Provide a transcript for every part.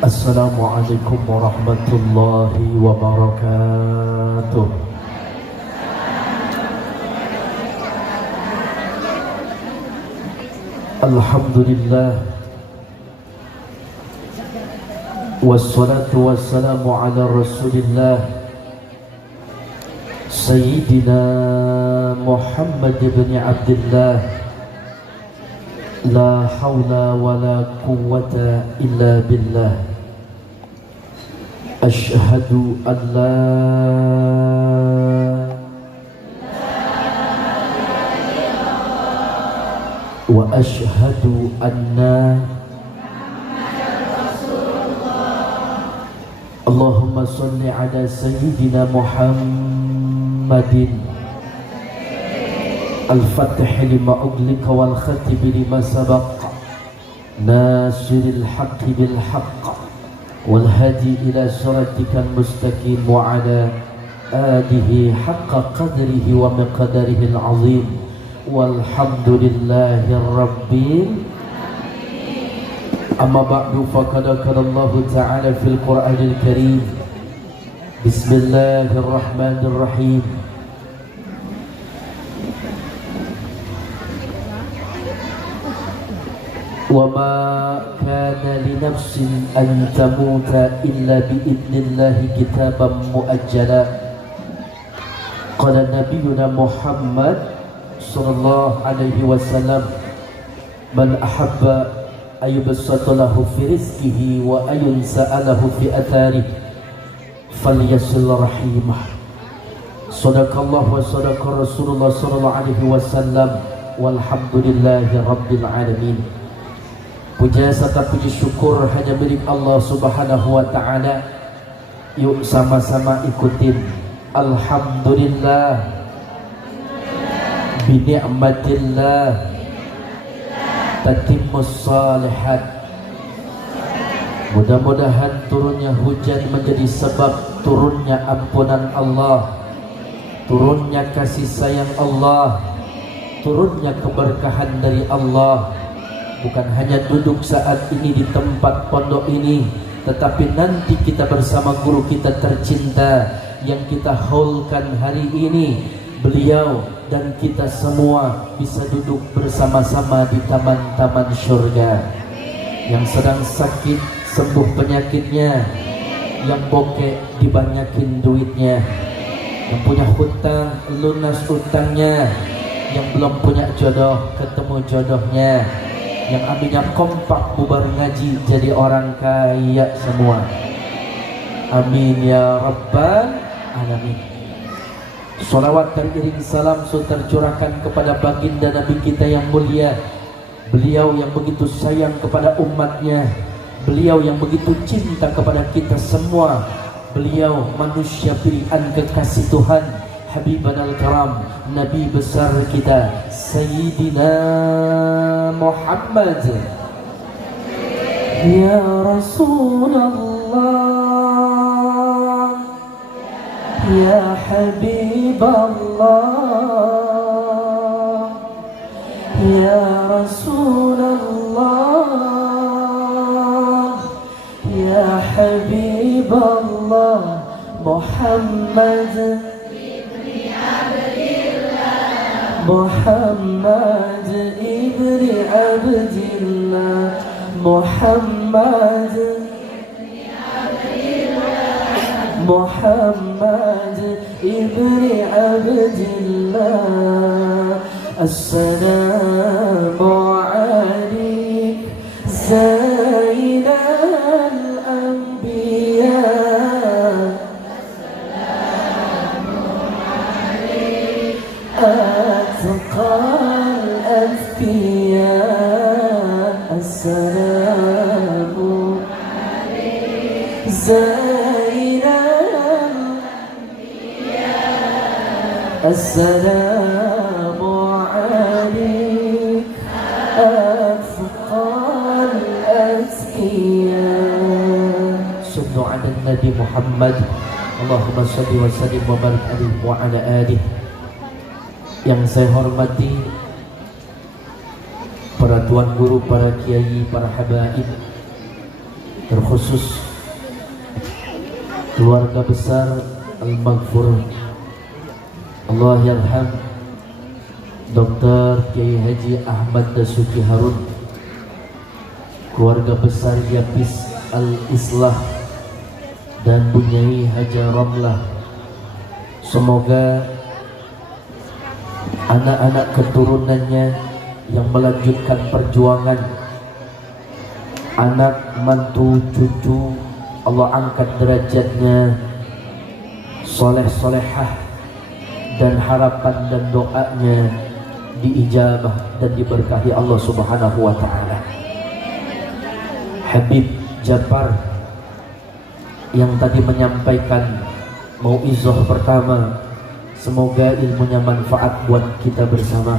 Assalamualaikum warahmatullahi wabarakatuh. Alhamdulillah, wassalatu wassalamu ala rasulillah Sayyidina Muhammad ibn Abdullah, la hawla wa la quwwata illa billah. Ashhadu an la wa ashhadu anna Allahumma salli ala Sayyidina Muhammadin al-fatih lima uglika wal khatib lima sabaq nasiril haqqi bil haqq wal hadi ila siratikal mustaqim wa ala alihi haqqa qadrihi wa miqdarihi al-azim walhamdulillahi rabbil amma ba'du. Faqad qala Allah ta'ala fil Qur'anil Karim, bismillahirrahmanirrahim, وَمَا كَانَ لِنَفْسٍ أَن تَمُوتَ إِلَّا بِإِذْنِ اللَّهِ كِتَابًا مُؤَجَّلًا. قال نبينا محمد صلى الله عليه وسلم: من أحب أن يبسط له في رزقه وأن ينسأ له في أثاره فليصل رحمه. صدق الله وصدق رسول الله صلى الله عليه وسلم والحمد لله رب العالمين. Puja serta puji syukur hanya milik Allah Subhanahu wa Ta'ala. Yuk sama-sama ikutin alhamdulillah bi ni'matillah tatimmus shalihat. Mudah-mudahan turunnya hujan menjadi sebab turunnya ampunan Allah, turunnya kasih sayang Allah, turunnya keberkahan dari Allah. Bukan hanya duduk saat ini di tempat pondok ini, tetapi nanti kita bersama guru kita tercinta yang kita haulkan hari ini, beliau dan kita semua bisa duduk bersama-sama di taman-taman surga. Yang sedang sakit sembuh penyakitnya, yang bokeh dibanyakin duitnya, yang punya hutang lunas utangnya, yang belum punya jodoh ketemu jodohnya, yang ambilnya kompak bubar ngaji jadi orang kaya semua. Amin ya rabbal alamin. Salawat teriring salam tercurahkan kepada baginda Nabi kita yang mulia, beliau yang begitu sayang kepada umatnya, beliau yang begitu cinta kepada kita semua, beliau manusia pilihan kekasih Tuhan, Habiban al-Karam, Nabi besar kita Sayyidina Muhammad. Ya Rasulullah, Ya Habiballah, Ya Rasulullah, Ya Habiballah, Muhammad Muhammad ibni Abdillah, Muhammad Muhammad ibni Abdillah. Assalamu alaik Zainal Anbiya, أتقى الأذكياء. السلام عليك زين الأنبياء. السلام عليك أتقى الأذكياء. صلوا على النبي محمد. Allahumma shalli wa sallim wa barik alaihi wa ala alihi. Yang saya hormati para tuan guru, para kiai, para habaib, terkhusus keluarga besar Al-Maghfur, Allah yarham Dr. Kiai Haji Ahmad Dasuki Harun, keluarga besar Yapis Al-Islah dan Bunyai Haja Ramlah. Semoga anak-anak keturunannya yang melanjutkan perjuangan, anak, mantu, cucu, Allah angkat derajatnya, soleh-solehah, dan harapan dan doanya diijabah dan diberkahi Allah Subhanahu wa ta'ala. Habib Jafar yang tadi menyampaikan mauizah pertama, semoga ilmunya manfaat buat kita bersama.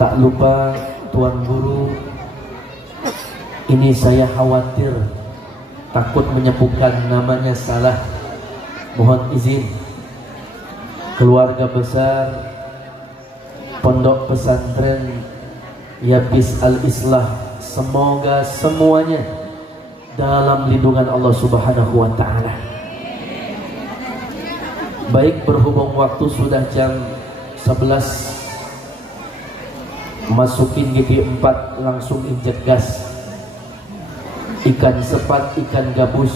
Tak lupa Tuan Guru, ini saya khawatir takut menyebutkan namanya salah, mohon izin. Keluarga besar Pondok Pesantren Yapis Al-Islah, semoga semuanya dalam lindungan Allah Subhanahu wa ta'ala. Baik, berhubung waktu sudah jam 11, masukin GG4, langsung injek gas. Ikan sepat, ikan gabus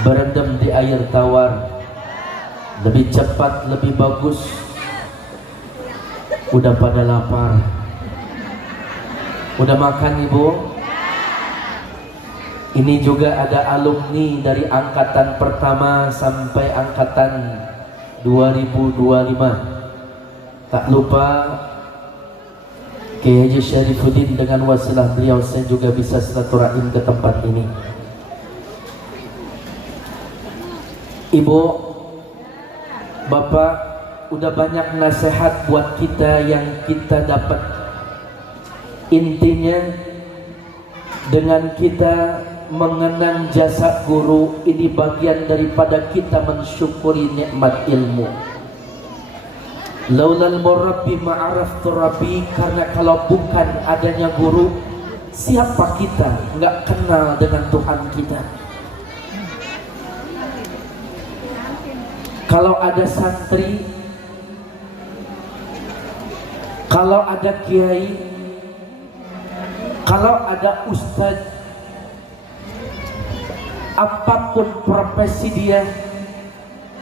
berendam di air tawar, lebih cepat, lebih bagus. Udah pada lapar? Udah makan Ibu? Ini juga ada alumni dari angkatan pertama sampai angkatan 2025. Tak lupa Kiai Haji Syarifuddin, dengan wasilah beliau saya juga bisa silaturahim ke tempat ini. Ibu, Bapak, udah banyak nasihat buat kita yang kita dapat. Intinya dengan kita mengenang jasa guru, ini bagian daripada kita mensyukuri nikmat ilmu. Laulal murabbi ma'araftu rabbi, karena kalau bukan adanya guru, siapa kita? Nggak kenal dengan Tuhan kita. Kalau ada santri, kalau ada kiai, kalau ada ustadz, apapun profesi dia,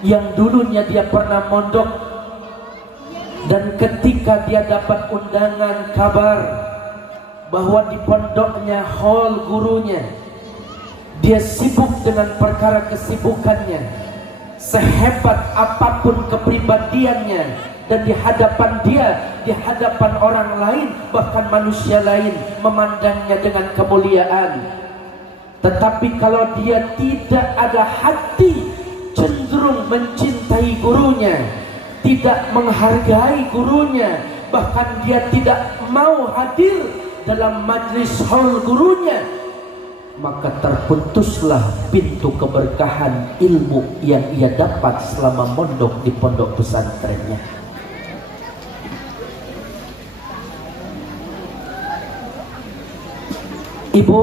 yang dulunya dia pernah mondok, dan ketika dia dapat undangan kabar bahwa di pondoknya hall gurunya, dia sibuk dengan perkara kesibukannya, sehebat apapun kepribadiannya, dan di hadapan dia, di hadapan orang lain, bahkan manusia lain memandangnya dengan kemuliaan. Tetapi kalau dia tidak ada hati cenderung mencintai gurunya, tidak menghargai gurunya, bahkan dia tidak mau hadir dalam majlis haul gurunya, maka terputuslah pintu keberkahan ilmu yang ia dapat selama mondok di pondok pesantrennya. Ibu,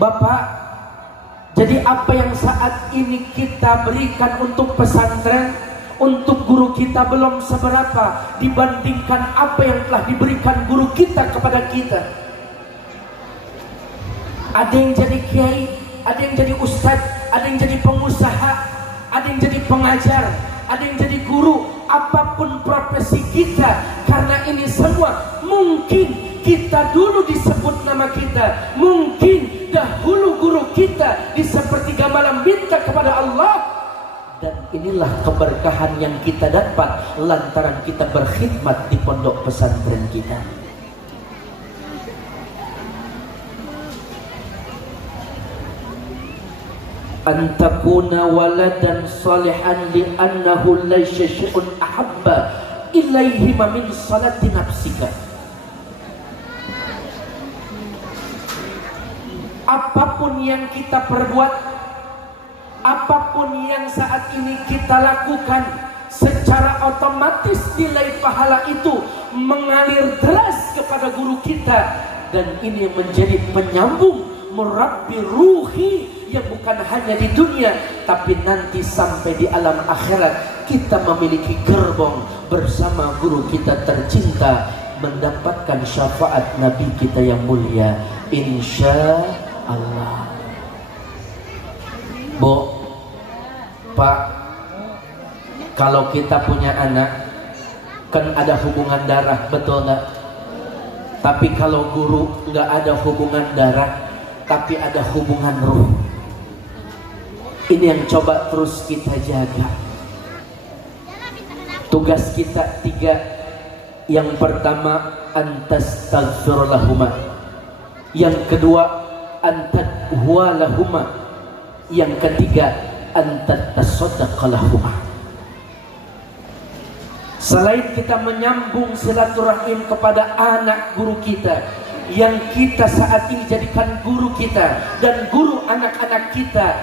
Bapak, jadi apa yang saat ini kita berikan untuk pesantren, untuk guru kita belum seberapa dibandingkan apa yang telah diberikan guru kita kepada kita. Ada yang jadi kiai, ada yang jadi ustadz, ada yang jadi pengusaha, ada yang jadi pengajar, ada yang jadi guru. Apapun profesi kita, karena ini semua mungkin kita dulu disebut nama kita, mungkin dahulu guru kita di sepertiga malam minta kepada Allah. Dan inilah keberkahan yang kita dapat lantaran kita berkhidmat di pondok pesantren kita. Antakuna waladan salihan li'annahu laysa syai'un ahabba ilaihi min salati nafsika. Apapun yang kita perbuat, apapun yang saat ini kita lakukan, secara otomatis nilai pahala itu mengalir deras kepada guru kita. dan ini yang menjadi penyambung murabbi ruhi yang bukan hanya di dunia tapi nanti sampai di alam akhirat kita memiliki gerbong bersama guru kita tercinta mendapatkan syafaat Nabi kita yang mulia insya Allah. Bu, Pak, kalau kita punya anak kan ada hubungan darah, betul nggak? Tapi kalau guru nggak ada hubungan darah tapi ada hubungan ruh. Ini yang coba terus kita jaga. Tugas kita 3. Yang pertama, antastaghfir lahuma. Yang kedua, antadhwa lahuma. Yang ketiga, antatasaddaqa lahuma. Selain kita menyambung silaturahim kepada anak guru kita yang kita saat ini jadikan guru kita dan guru anak-anak kita,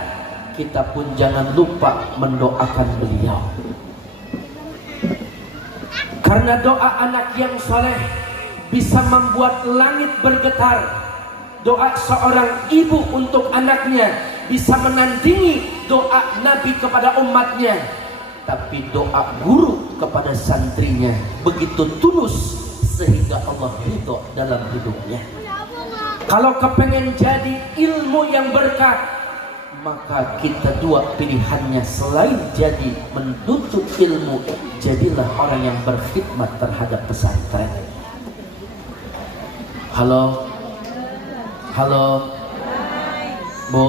kita pun jangan lupa mendoakan beliau. Karena doa anak yang soleh bisa membuat langit bergetar. Doa seorang ibu untuk anaknya bisa menandingi doa Nabi kepada umatnya. Tapi doa guru kepada santrinya begitu tulus sehingga Allah ridho dalam hidupnya. Kalau kepengen jadi ilmu yang berkah, maka kita dua pilihannya selain jadi menuntut ilmu, jadilah orang yang berkhidmat terhadap pesantren. Halo, halo, Bu,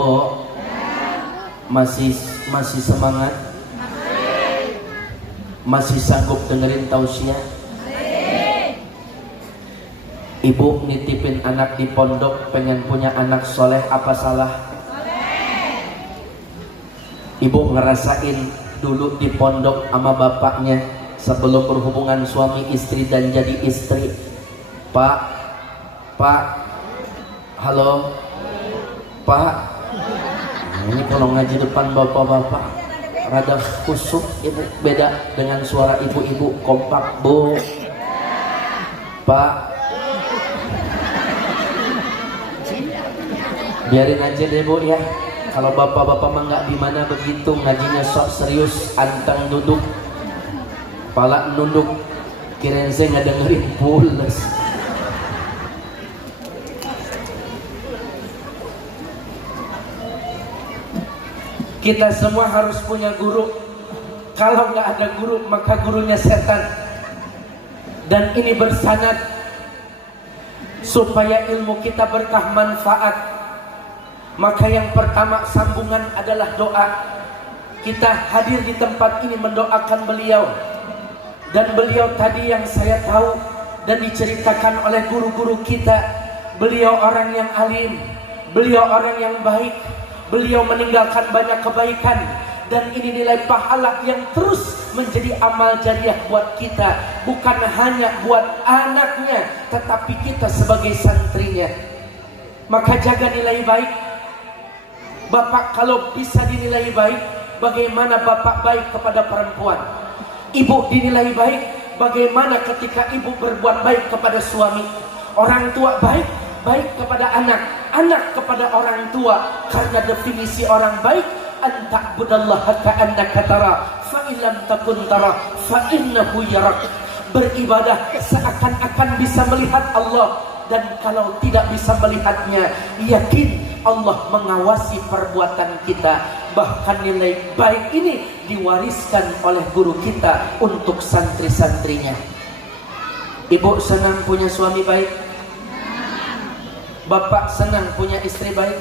masih semangat? Masih sanggup dengerin tausiah? Ibu nitipin anak di pondok, pengen punya anak soleh, apa salah? Ibu ngerasain dulu di pondok sama bapaknya sebelum berhubungan suami istri dan jadi istri. Pak, halo, Pak. Nah, ini kalau ngaji depan bapak-bapak rada kusuk, ibu beda dengan suara ibu-ibu kompak. Bu, Pak, biarin aja deh Bu ya. Kalau bapak-bapak mah nggak dimana begitu ngajinya sok serius, anteng duduk, pala nunduk, kirain saya nggak dengerin pules. Kita semua harus punya guru. Kalau nggak ada guru maka gurunya setan. Dan ini bersanad supaya ilmu kita berkah manfaat. Maka yang pertama sambungan adalah doa. Kita hadir di tempat ini mendoakan beliau. Dan beliau tadi yang saya tahu dan diceritakan oleh guru-guru kita, beliau orang yang alim, beliau orang yang baik, beliau meninggalkan banyak kebaikan. Dan ini nilai pahala yang terus menjadi amal jariah buat kita. Bukan hanya buat anaknya, tetapi kita sebagai santrinya. Maka jaga nilai baik. Bapak kalau bisa dinilai baik, bagaimana bapak baik kepada perempuan? Ibu dinilai baik, bagaimana ketika ibu berbuat baik kepada suami? Orang tua baik kepada anak, anak kepada orang tua. Karena definisi orang baik, anta'budallaha ka'annaka tara, fa illam takun tara, fa innahu yarak. Beribadah seakan-akan bisa melihat Allah, dan kalau tidak bisa melihatnya, yakin Allah mengawasi perbuatan kita. Bahkan nilai baik ini diwariskan oleh guru kita untuk santri-santrinya. Ibu senang punya suami baik? Bapak senang punya istri baik?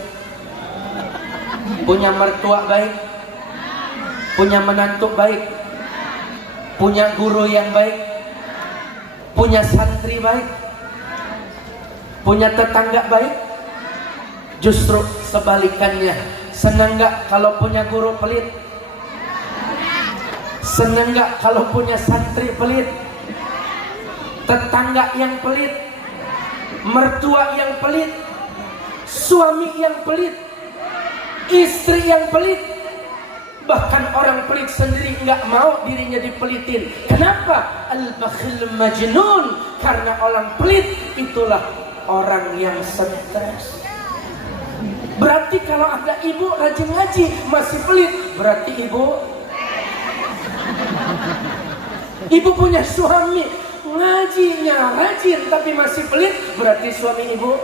Punya mertua baik? Punya menantu baik? Punya guru yang baik? Punya santri baik? Punya tetangga baik? Justru sebalikannya. Senang gak kalau punya guru pelit? Senang gak kalau punya santri pelit? Tetangga yang pelit? Mertua yang pelit? Suami yang pelit? Istri yang pelit? Bahkan orang pelit sendiri nggak mau dirinya dipelitin. Kenapa? Al-bakhil majnun. Karena orang pelit itulah orang yang stres. Berarti kalau ada ibu rajin ngaji masih pelit, berarti ibu punya suami ngajinya rajin tapi masih pelit, berarti suami ibu.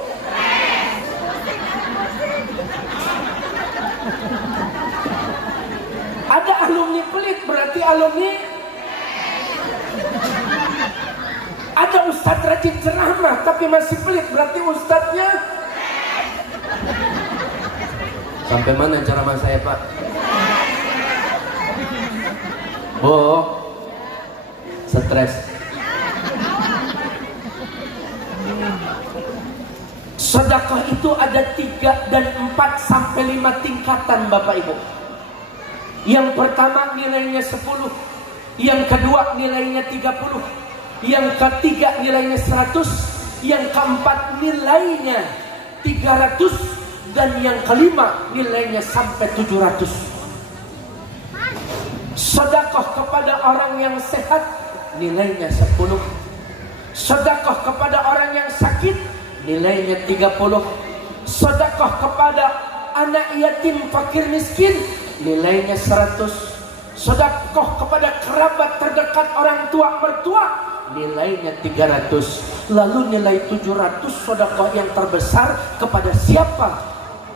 Ada alumni pelit, berarti alumni. Ada ustadz rajin ceramah tapi masih pelit, berarti ustadznya. Sampai mana ceramah saya, Pak? Bu, stres. Sedekah itu ada 3 dan 4 sampai 5 tingkatan, Bapak Ibu. Yang pertama nilainya 10, yang kedua nilainya 30, yang ketiga nilainya 100, yang keempat nilainya 300, dan yang kelima nilainya sampai 700. Sedekah kepada orang yang sehat nilainya 10. Sedekah kepada orang yang sakit nilainya 30. Sedekah kepada anak yatim fakir miskin nilainya 100. Sedekah kepada kerabat terdekat orang tua mertua nilainya 300. Lalu nilai 700 sedekah yang terbesar kepada siapa?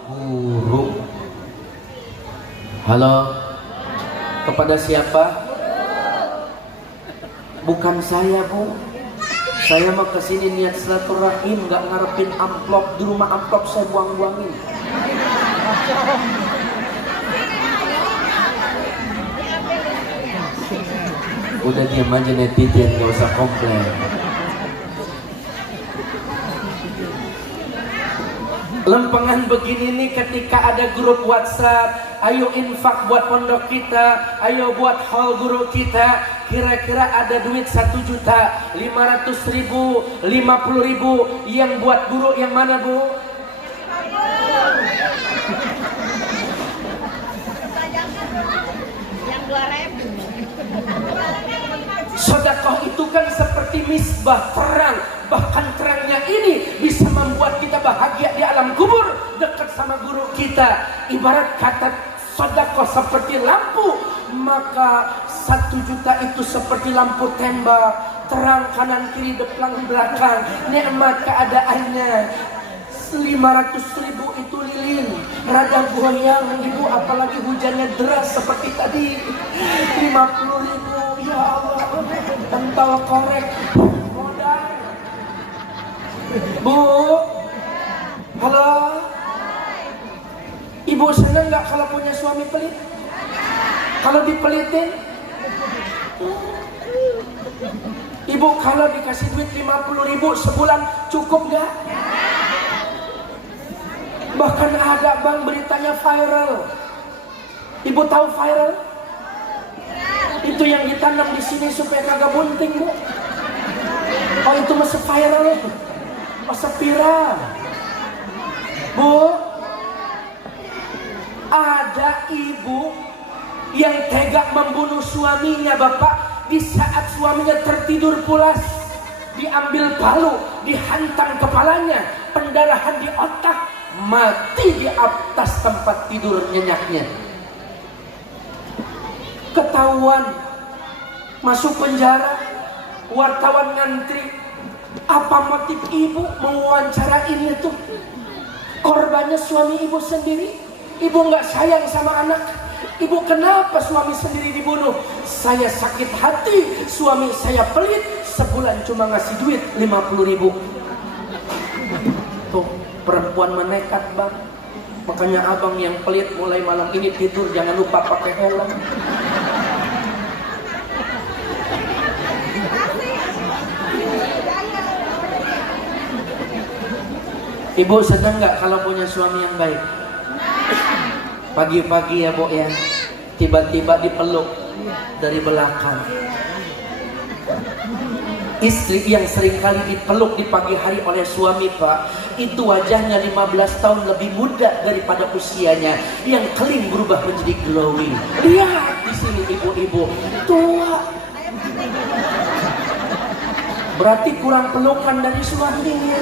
Guru. Halo. Kepada siapa? Bukan saya, Bu. Saya mau kesini niat silaturahim, nggak ngarepin amplop. Di rumah amplop saya buang-buangin. Udah diam aja netizen, gak usah komplain. Lempengan begini nih ketika ada grup WhatsApp, ayo infak buat pondok kita, ayo buat hall guru kita. Kira-kira ada duit 1 juta, 500.000, 50.000. Yang buat guru yang mana, Bu? Yang 2.000. Sedekah itu kan seperti misbah terang. Bahkan terangnya ini bisa membuat kita bahagia di alam kubur, dekat sama guru kita. Ibarat kata sedekah seperti lampu, maka 1 juta itu seperti lampu tembak, terang kanan kiri depan belakang, nikmat keadaannya. 500.000 itu lilin, rada goyang ibu, apalagi hujannya deras seperti tadi. 50.000, ya Allah, kental korek modal. Bu, halo, ibu seneng nggak kalau punya suami pelit? Kalau dipelitin? Ibu kalau dikasih duit 50.000 sebulan cukup nggak? Bahkan ada bang beritanya viral. Ibu tahu viral? Itu yang ditanam di sini supaya kagak bunting, Bu. Oh, itu masih viral, masih viral. Bu, ada ibu yang tega membunuh suaminya, Bapak, di saat suaminya tertidur pulas. Diambil palu, dihantam kepalanya, pendarahan di otak, mati di atas tempat tidur nyenyaknya. Ketahuan, masuk penjara, wartawan ngantri. Apa motif ibu mewawancarain itu? Korbannya suami ibu sendiri. Ibu nggak sayang sama anak. Ibu, kenapa suami sendiri dibunuh? Saya sakit hati, suami saya pelit, sebulan cuma ngasih duit 50.000. Tuh, perempuan menekat, Bang. Makanya abang yang pelit mulai malam ini tidur jangan lupa pakai helm. Ibu senang nggak kalau punya suami yang baik? Pagi-pagi ya, Bu, ya, tiba-tiba dipeluk dari belakang. Istri yang seringkali dipeluk di pagi hari oleh suami, Pak, itu wajahnya 15 tahun lebih muda daripada usianya, yang keling berubah menjadi glowing. Lihat di sini ibu-ibu tua. Berarti kurang pelukan dari suaminya.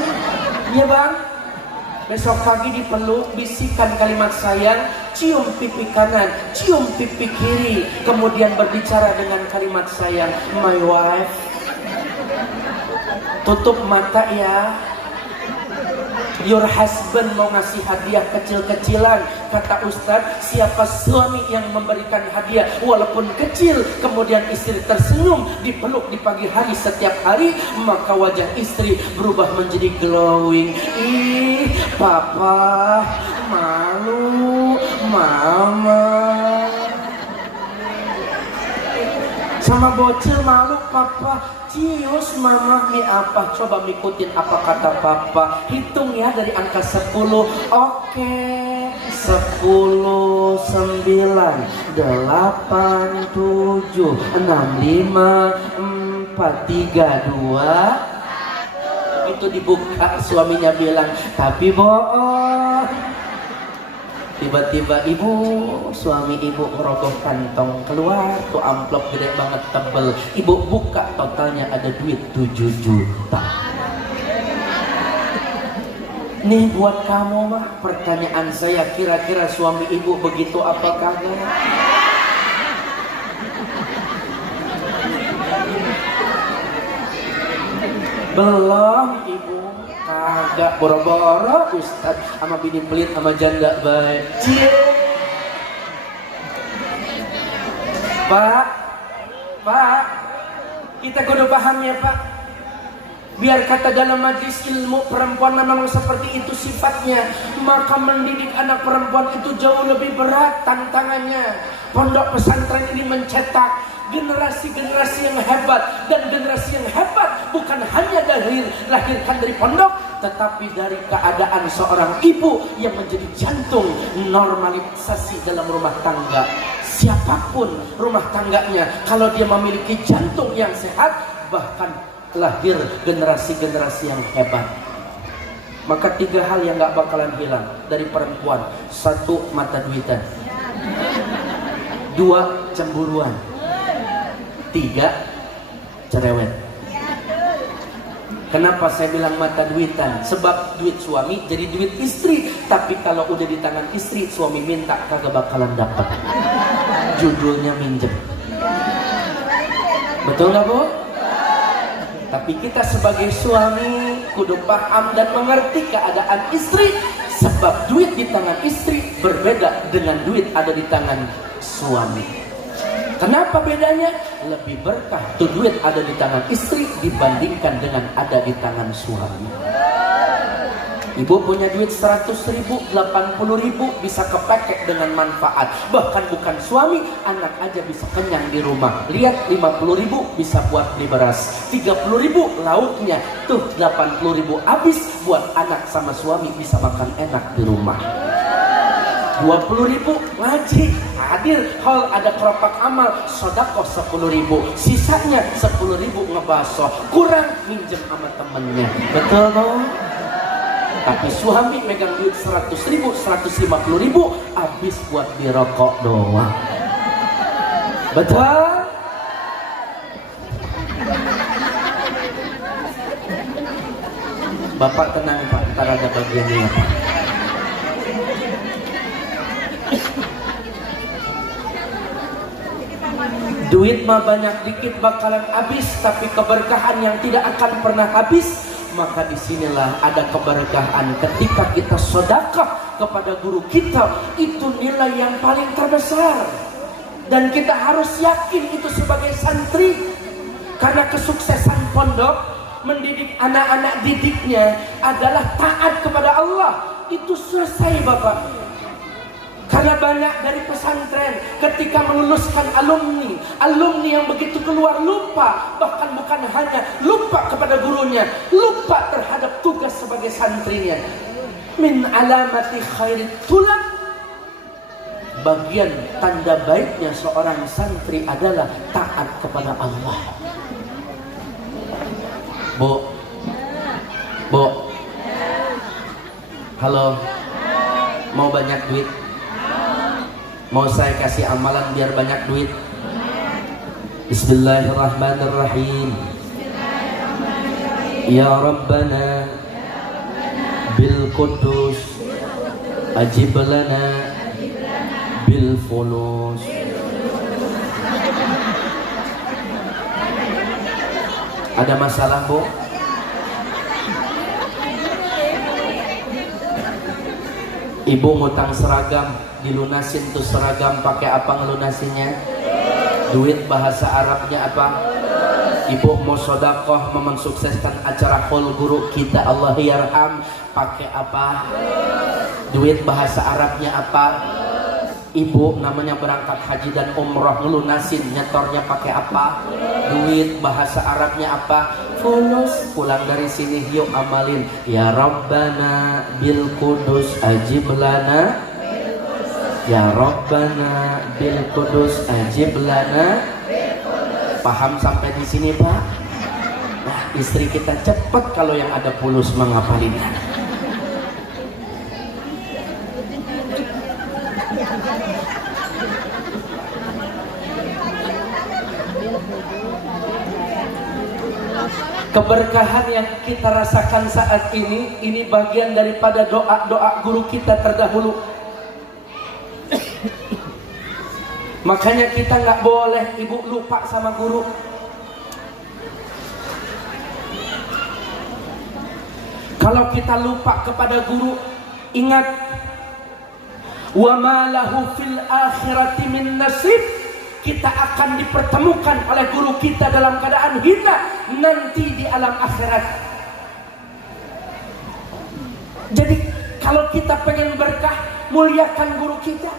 Ya bang, besok pagi dipeluk, bisikan kalimat sayang, cium pipi kanan, cium pipi kiri, kemudian berbicara dengan kalimat sayang, my wife. Tutup mata ya. Your husband mau ngasih hadiah kecil-kecilan. Kata Ustadz, siapa suami yang memberikan hadiah walaupun kecil, kemudian istri tersenyum, dipeluk di pagi hari setiap hari, maka wajah istri berubah menjadi glowing. Ih, papa malu, mama sama bocil malu, papa cius, mama nih apa, coba ngikutin apa kata papa, hitung ya dari angka 10. Oke, 10, 9, 8, 7, 6, 5, 4, 3, 2. Itu dibuka, suaminya bilang, tapi bohong. Tiba-tiba suami ibu ngerogoh kantong, keluar tuh amplop gede banget tebel. Ibu buka, totalnya ada duit 7 juta. Nih buat kamu mah, pertanyaan saya, kira-kira suami ibu begitu apa kagak? Belum ibu. Kagak, boro-boro Ustaz sama bini pelit sama janda baik. Pak, kita kudu paham ya Pak. Biar kata dalam majlis ilmu perempuan memang seperti itu sifatnya, maka mendidik anak perempuan itu jauh lebih berat tantangannya. Pondok pesantren ini mencetak generasi-generasi yang hebat, dan generasi yang hebat bukan hanya lahirkan dari pondok, tetapi dari keadaan seorang ibu yang menjadi jantung normalisasi dalam rumah tangga. Siapapun rumah tangganya, kalau dia memiliki jantung yang sehat, bahkan lahir generasi-generasi yang hebat. Maka 3 hal yang gak bakalan hilang dari perempuan. 1, mata duitan. 2, cemburuan. 3, cerewet. Kenapa saya bilang mata duitan? Sebab duit suami jadi duit istri. Tapi kalau udah di tangan istri, suami minta kagak bakalan dapat. Judulnya minjem. Betul gak Bu? Tapi kita sebagai suami kudu paham dan mengerti keadaan istri. Sebab duit di tangan istri berbeda dengan duit ada di tangan suami. Kenapa bedanya? Lebih berkah tuh duit ada di tangan istri dibandingkan dengan ada di tangan suami. Ibu punya duit 100.000, 80.000 bisa kepake dengan manfaat. Bahkan bukan suami, anak aja bisa kenyang di rumah. Lihat 50.000 bisa buat beli beras, 30.000 lauknya, tuh 80.000 habis buat anak sama suami bisa makan enak di rumah. 20.000 ngaji, hadir hall ada kelopak amal, sodakoh 10.000, sisanya 10.000 ngebaso, kurang minjem sama temennya. Betul dong? Tapi suami megang duit 100.000, 150.000 habis buat dirokok doang. Betul? Bapak tenang Pak, ntar ada bagiannya Pak. Duit mah banyak dikit bakalan habis, tapi keberkahan yang tidak akan pernah habis. Maka disinilah ada keberkahan ketika kita sedekah kepada guru kita, itu nilai yang paling terbesar. Dan kita harus yakin itu sebagai santri, karena kesuksesan pondok mendidik anak-anak didiknya adalah taat kepada Allah. Itu selesai Bapak. Karena banyak dari pesantren ketika meluluskan alumni yang begitu keluar lupa, bahkan bukan hanya lupa kepada gurunya, lupa terhadap tugas sebagai santrinya. Min alamati khairit tulab, bagian tanda baiknya seorang santri adalah taat kepada Allah. Bu, halo, mau banyak duit? Mau saya kasih amalan biar banyak duit? Bismillahirrahmanirrahim. Ya Rabbana bil qudus ajib lana bil fulus. Ada masalah, Bu? Ibu ngutang seragam, dilunasin tuh seragam, pakai apa ngelunasinya? Duit, bahasa Arabnya apa? Ibu mau sodakoh, mau mensukseskan acara haul guru kita Allah yarham, pakai apa? Duit, bahasa Arabnya apa? Ibu namanya berangkat haji dan umroh, ngelunasin nyetornya pakai apa? Duit, bahasa Arabnya apa? Fulus. Pulang dari sini yuk amalin, ya Rabbana bil qudus ajib lana, ya Rabbana bil qudus ajib lana. Paham sampai di sini, Pak? Nah, istri kita cepet kalau yang ada fulus mengapalinnya. Keberkahan yang kita rasakan saat ini bagian daripada doa-doa guru kita terdahulu. Makanya kita nggak boleh ibu lupa sama guru. Kalau kita lupa kepada guru, ingat, wa ma lahu fil akhirati min nasib. Kita akan dipertemukan oleh guru kita dalam keadaan hina nanti di alam akhirat. Jadi kalau kita pengen berkah, muliakan guru kita.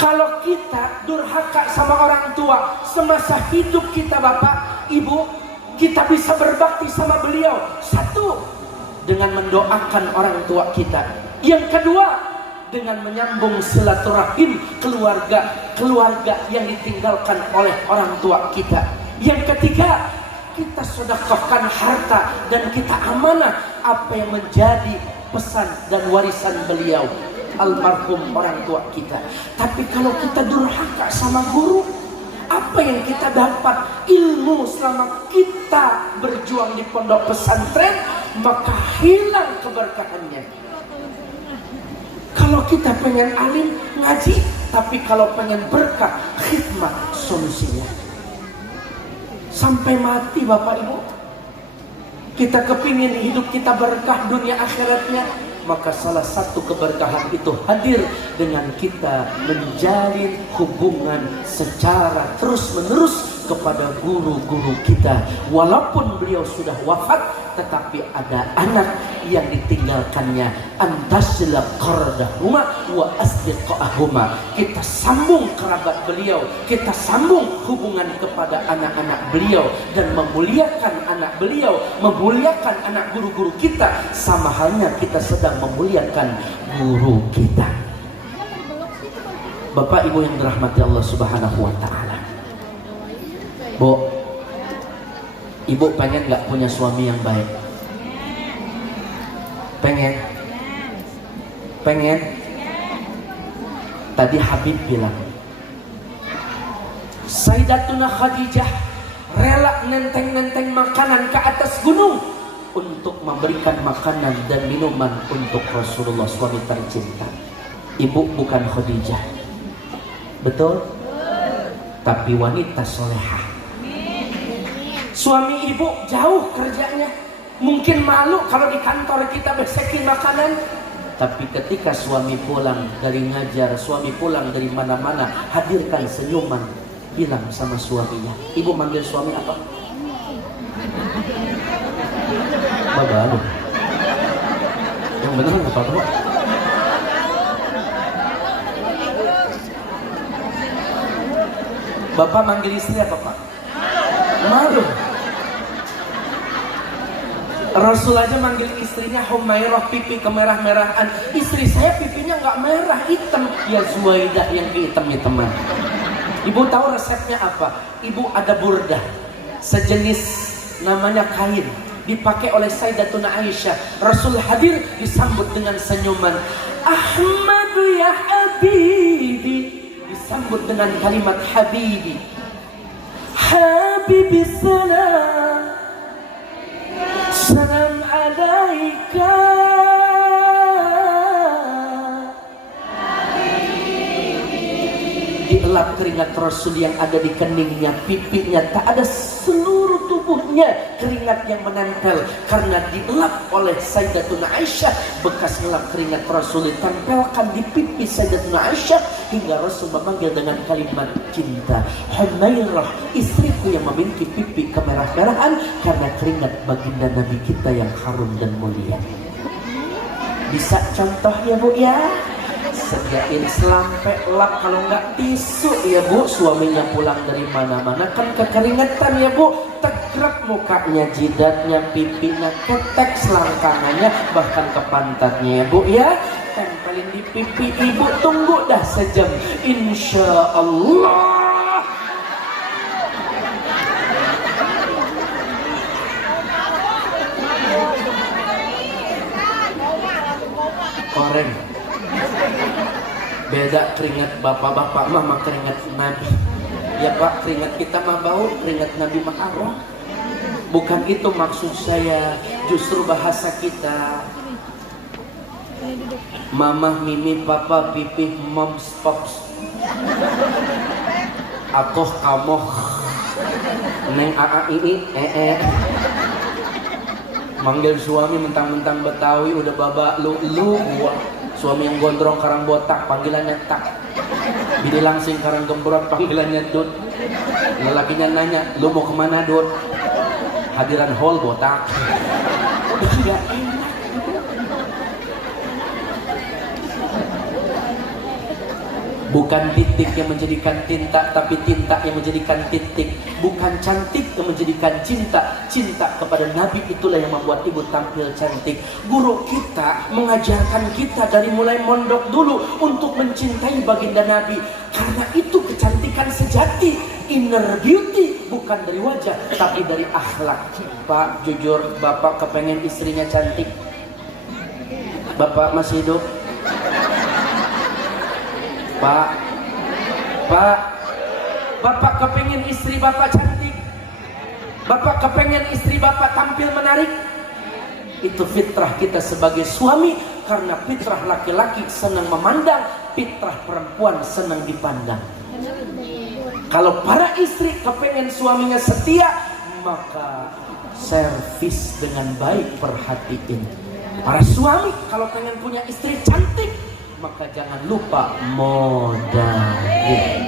Kalau kita durhaka sama orang tua semasa hidup kita, bapak, ibu, kita bisa berbakti sama beliau. Satu, dengan mendoakan orang tua kita. Yang kedua, dengan menyambung silaturahim keluarga yang ditinggalkan oleh orang tua kita. Yang ketiga, kita sedekahkan harta dan kita amanah apa yang menjadi pesan dan warisan beliau almarhum orang tua kita. Tapi kalau kita durhaka sama guru, apa yang kita dapat? Ilmu selama kita berjuang di pondok pesantren, maka hilang keberkahannya. Kalau kita pengen alim, ngaji, tapi kalau pengen berkah, khidmat solusinya. Sampai mati, Bapak Ibu, kita kepingin hidup kita berkah dunia akhiratnya, maka salah satu keberkahan itu hadir dengan kita menjalin hubungan secara terus-menerus kepada guru-guru kita. Walaupun beliau sudah wafat, tetapi ada anak yang ditinggalkannya. Antasila qardahuma wa asdiqahuma. Kita sambung kerabat beliau, kita sambung hubungan kepada anak-anak beliau, dan memuliakan anak beliau, memuliakan anak guru-guru kita, sama halnya kita sedang memuliakan guru kita. Bapak Ibu yang dirahmati Allah Subhanahu wa taala. Bu, ibu pengen gak punya suami yang baik? Pengen? Pengen? Tadi Habib bilang, Sayyidatuna Khadijah rela nenteng-nenteng makanan ke atas gunung untuk memberikan makanan dan minuman untuk Rasulullah, suami tercinta. Ibu bukan Khadijah, betul? Tapi wanita solehah. Suami ibu jauh kerjanya, mungkin malu kalau di kantor kita besekin makanan. Tapi ketika suami pulang dari ngajar, suami pulang dari mana-mana, hadirkan senyuman, bilang sama suaminya. Ibu manggil suami apa? Baba lu. Yang benar nggak apa-apa. Bapak manggil istri apa, Pak? Malu. Rasul aja manggil istrinya Humairah, pipi kemerah-merahan. Istri saya pipinya nggak merah, hitam. Ya Zuaidah yang kehitam-hitaman. Ibu tahu resepnya apa? Ibu ada burdah, sejenis namanya kain, dipakai oleh Sayyidatuna Aisyah. Rasul hadir disambut dengan senyuman. Ahmadu ya Habibi, disambut dengan kalimat Habibi. Habibi salam, salam alaika. gelap keringat Rasul yang ada di keningnya, pipinya, tak ada seluruh tubuhnya keringat yang menempel, karena dielap oleh Sayyidatuna Aisyah. Bekas ngelap keringat Rasul ditempelkan di pipi Sayyidatuna Aisyah hingga Rasul memanggil dengan kalimat cinta, Humairah, istriku yang memiliki pipi kemerah-merahan karena keringat baginda Nabi kita yang harum dan mulia. Bisa contoh ya Bu ya? Sediain selampe lap, kalau nggak tisu ya Bu. Suaminya pulang dari mana-mana kan kekeringetan ya Bu. Tegrap mukanya, jidatnya, pipinya, ketek selangkangannya, bahkan ke pantatnya ya Bu ya. Tempelin di pipi ibu, tunggu dah sejam, insya Allah. Koreng. Beda keringat bapak-bapak mama keringat Nabi. Ya Pak, keringat kita mah bau, keringat Nabi mah arwah. Bukan itu maksud saya, justru bahasa kita. Mama, mimi, papa, pipi, moms, pops. Akoh, kamoh. Neng, aa, ii, Manggil suami mentang-mentang Betawi udah babak lu gua. Suami yang gondrong karang botak panggilannya tak. Bini langsing karang gembrot panggilannya dut. Lelakinya nanya, lu mau kemana dut? Hadiran hall botak. Tidak enak. Bukan titik yang menjadikan tinta, tapi tinta yang menjadikan titik. Bukan cantik yang menjadikan cinta. Cinta kepada Nabi itulah yang membuat ibu tampil cantik. Guru kita mengajarkan kita dari mulai mondok dulu untuk mencintai baginda Nabi. Karena itu kecantikan sejati, inner beauty, bukan dari wajah, tapi dari akhlak. Pak, jujur, Bapak kepengen istrinya cantik? Bapak masih hidup? Pak, Bapak kepengen istri Bapak cantik? Bapak kepengen istri Bapak tampil menarik? Itu fitrah kita sebagai suami, karena fitrah laki-laki senang memandang, fitrah perempuan senang dipandang. Kalau para istri kepengen suaminya setia, maka servis dengan baik, perhatiin. Para suami kalau pengen punya istri cantik, maka jangan lupa modalin.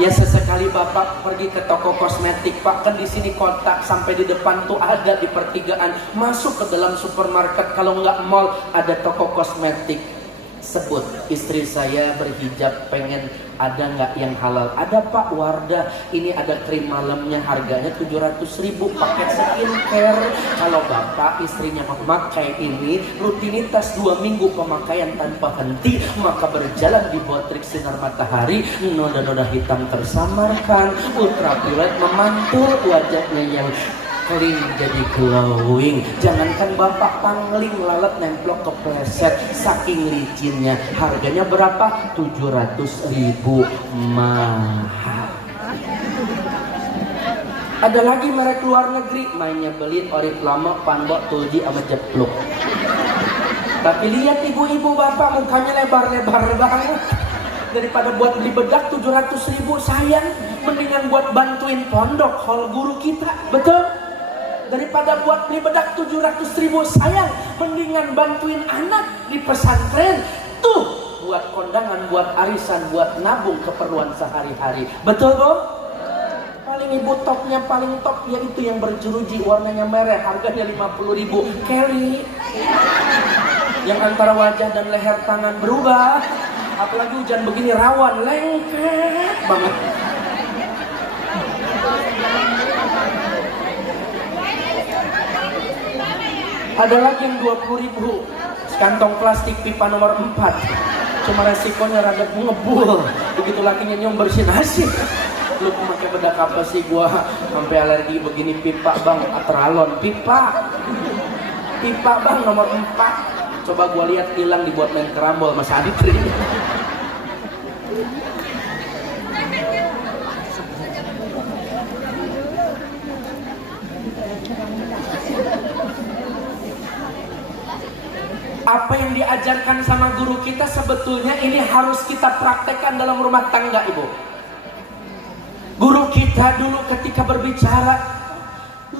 Ya sesekali Bapak pergi ke toko kosmetik, Pak, kan di sini kotak sampai di depan tuh ada di pertigaan. Masuk ke dalam supermarket, kalau nggak mall ada toko kosmetik. Sebut, istri saya berhijab, pengen ada nggak yang halal? Ada Pak, Wardah, ini ada krim malamnya, harganya 700.000, paket skincare. Kalau Bapak istrinya memakai ini rutinitas 2 minggu pemakaian tanpa henti, maka berjalan di bawah terik sinar matahari, noda-noda hitam tersamarkan, ultraviolet memantul, wajahnya yang clean jadi glowing. Jangankan Bapak pangling lalat nemplok kepleset, saking licinnya. Harganya berapa? 700.000, mahal. Ada lagi merek luar negeri, mainnya belin, Oriflame, Panbok, Tulji, sama Jepluk. Tapi lihat ibu-ibu Bapak mukanya lebar-lebar banget. Daripada buat beli bedak 700.000, sayang, mendingan buat bantuin pondok hall guru kita. Betul? Daripada buat beli bedak 700.000, sayang, mendingan bantuin anak di pesantren. Tuh, buat kondangan, buat arisan, buat nabung keperluan sehari-hari. Betul, Bom? Paling ibu topnya paling top, yaitu yang berjeruji, warnanya merah, harganya 50.000. Kelly, yang antara wajah dan leher tangan berubah. Apalagi hujan begini rawan, lengket banget. Ada lagi yang 20.000, sekantong plastik pipa nomor 4. Cuma resikonya rada ngebul. Begitu lakinya nyom bersihin, asik. Lu pakai bedak apa sih? Gua sampai alergi begini. Pipa bang, atralon. Pipa bang nomor 4. Coba gua lihat hilang dibuat main kerambol Mas Aditri. Apa yang diajarkan sama guru kita sebetulnya ini harus kita praktekkan dalam rumah tangga, Ibu. Guru kita dulu ketika berbicara,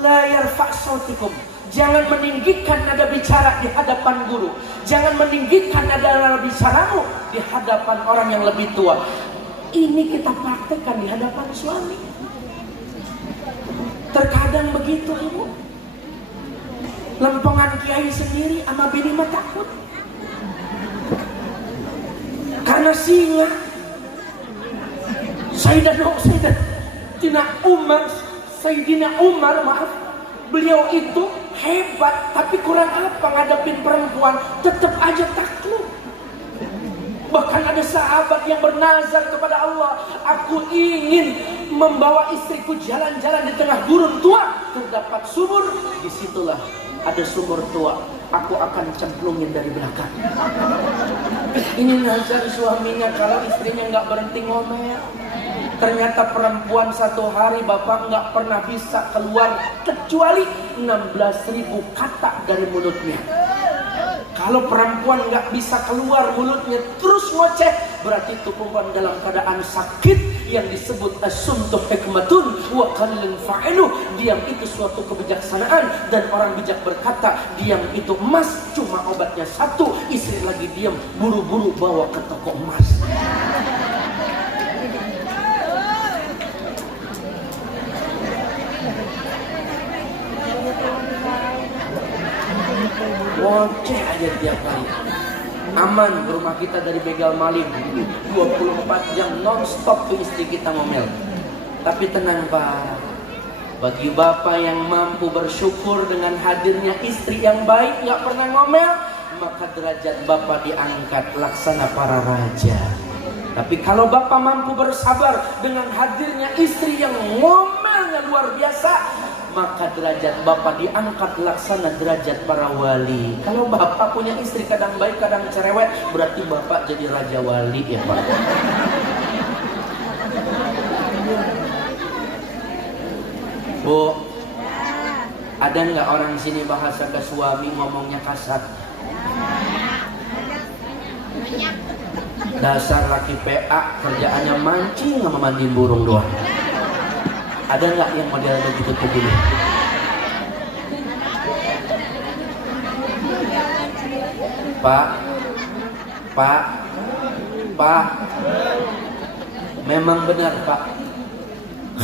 la yarfa' sautikum, jangan meninggikan nada bicara di hadapan guru. Jangan meninggikan nada bicaramu di hadapan orang yang lebih tua. Ini kita praktekkan di hadapan suami. Terkadang begitu, Ibu. Lempengan kiai sendiri sama bini mah takut. Karena singa Sayyidina Umar, maaf, beliau itu hebat, tapi kurang apa ngadepin perempuan, tetap aja takluk. Bahkan ada sahabat yang bernazar kepada Allah, aku ingin membawa istriku jalan-jalan di tengah gurun tua, terdapat sumur, disitulah ada sumur tua, aku akan cemplungin dari belakang. Ini nazar suaminya kalau istrinya nggak berhenti ngomel. Ternyata perempuan satu hari bapak nggak pernah bisa keluar kecuali 16.000 kata dari mulutnya. Kalau perempuan nggak bisa keluar mulutnya terus ngoceh, berarti itu perempuan dalam keadaan sakit yang disebut as-sumtu hikmatun wa qalilun fa'ilu. Diam itu suatu kebijaksanaan, dan orang bijak berkata diam itu emas, cuma obatnya satu. Istri lagi diam, buru-buru bawa ke toko emas. Ngoceh aja tiap kali. Aman rumah kita dari begal maling. 24 jam non-stop tuh istri kita ngomel. Tapi tenang Pak, bagi bapak yang mampu bersyukur dengan hadirnya istri yang baik, gak pernah ngomel, maka derajat bapak diangkat laksana para raja. Tapi kalau bapak mampu bersabar dengan hadirnya istri yang ngomelnya luar biasa, maka derajat bapak diangkat laksana derajat para wali. Kalau bapak punya istri kadang baik kadang cerewet, berarti bapak jadi raja wali ya Pak. Bu, ada nggak orang sini bahasa ke suami ngomongnya kasar? Dasar laki PA, kerjaannya mancing sama mandiin burung doang. Ada nggak yang model begitu begini? Pak, memang benar Pak.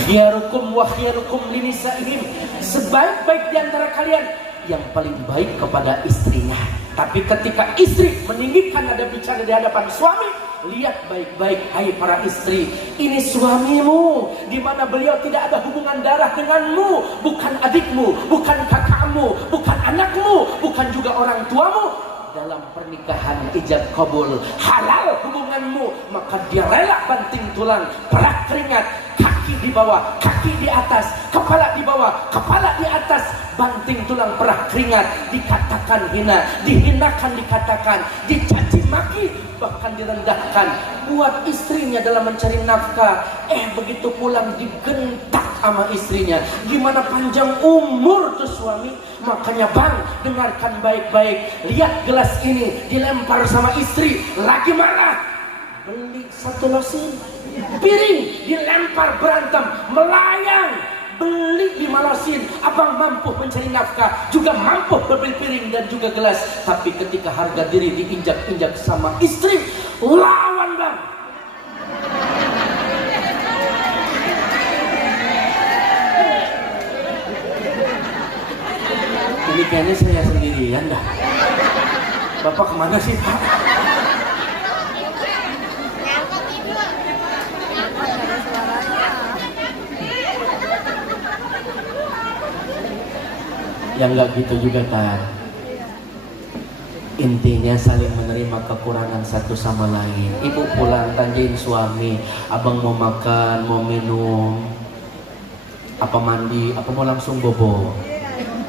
Khiyarukum wa khiyarukum linisaihim, sebaik-baik di antara kalian yang paling baik kepada istrinya. Tapi ketika istri meninggikan nada bicara di hadapan suami, lihat baik-baik, hai para istri, ini suamimu, di mana beliau tidak ada hubungan darah denganmu, bukan adikmu, bukan kakakmu, bukan anakmu, bukan juga orang tuamu. Dalam pernikahan ijab kabul, halal hubunganmu, maka dia rela banting tulang, perak keringat, kaki di bawah, kaki di atas, kepala di bawah, kepala di atas, banting tulang, perah keringat, dikatakan hina, dihinakan dikatakan, dicaci maki, bahkan direndahkan buat istrinya dalam mencari nafkah. Begitu pulang digentak sama istrinya. Gimana panjang umur tuh suami? Makanya Bang, dengarkan baik-baik. Lihat gelas ini dilempar sama istri, lagi marah, beli satu losin. Piring dilempar, berantem, melayang, beli 5 losin. Abang mampu mencari nafkah, juga mampu beli piring dan juga gelas. Tapi ketika harga diri diinjak-injak sama istri, lawan Bang. Ini kayaknya saya sendirian dah. Bapak kemana sih Pak? Yang nggak gitu juga Tan. Intinya saling menerima kekurangan satu sama lain. Ibu pulang tanyain suami, abang mau makan, mau minum, apa mandi, apa mau langsung bobo.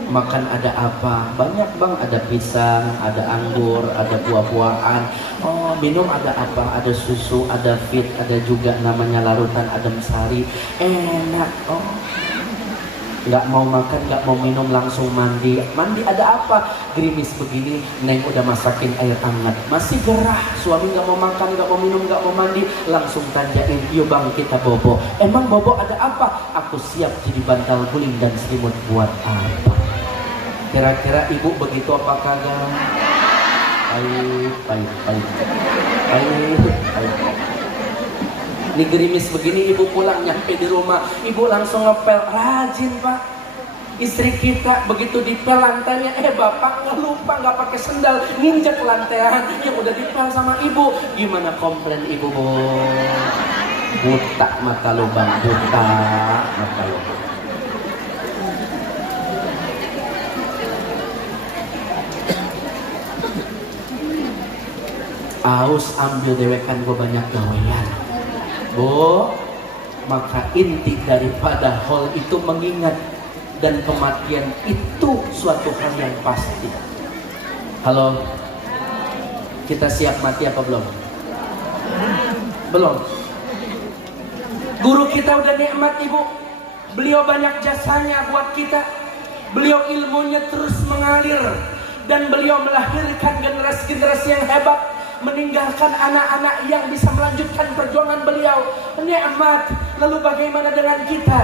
Makan ada apa? Banyak Bang, ada pisang, ada anggur, ada buah-buahan. Oh, minum ada apa? Ada susu, ada fit, ada juga namanya larutan adem sari. Enak. Oh, nggak mau makan, nggak mau minum, langsung mandi. Mandi ada apa? Gerimis begini, Neng udah masakin air hangat, masih gerah. Suami nggak mau makan, nggak mau minum, nggak mau mandi, langsung tanjain, yuk bang kita bobo. Emang bobo ada apa? Aku siap jadi bantal guling dan selimut buat apa? Kira-kira ibu begitu apa kagak? Ini gerimis begini, ibu pulang nyampe di rumah, ibu langsung ngepel. Rajin pak istri kita, begitu dipel lantainya, bapak nggak lupa, nggak pakai sendal, nginjek lantaian yang udah dipel sama ibu. Gimana komplain ibu? Buta mata lubang, buta mata lubang. Aus ambil dewekan gue banyak gawean, Bu. Maka inti daripada hal itu mengingat, dan kematian itu suatu hal yang pasti. Halo, kita siap mati apa belum? Belum. Guru kita udah nikmat ibu, beliau banyak jasanya buat kita, beliau ilmunya terus mengalir, dan beliau melahirkan generasi-generasi yang hebat, meninggalkan anak-anak yang bisa melanjutkan perjuangan beliau. Nikmat. Lalu bagaimana dengan kita?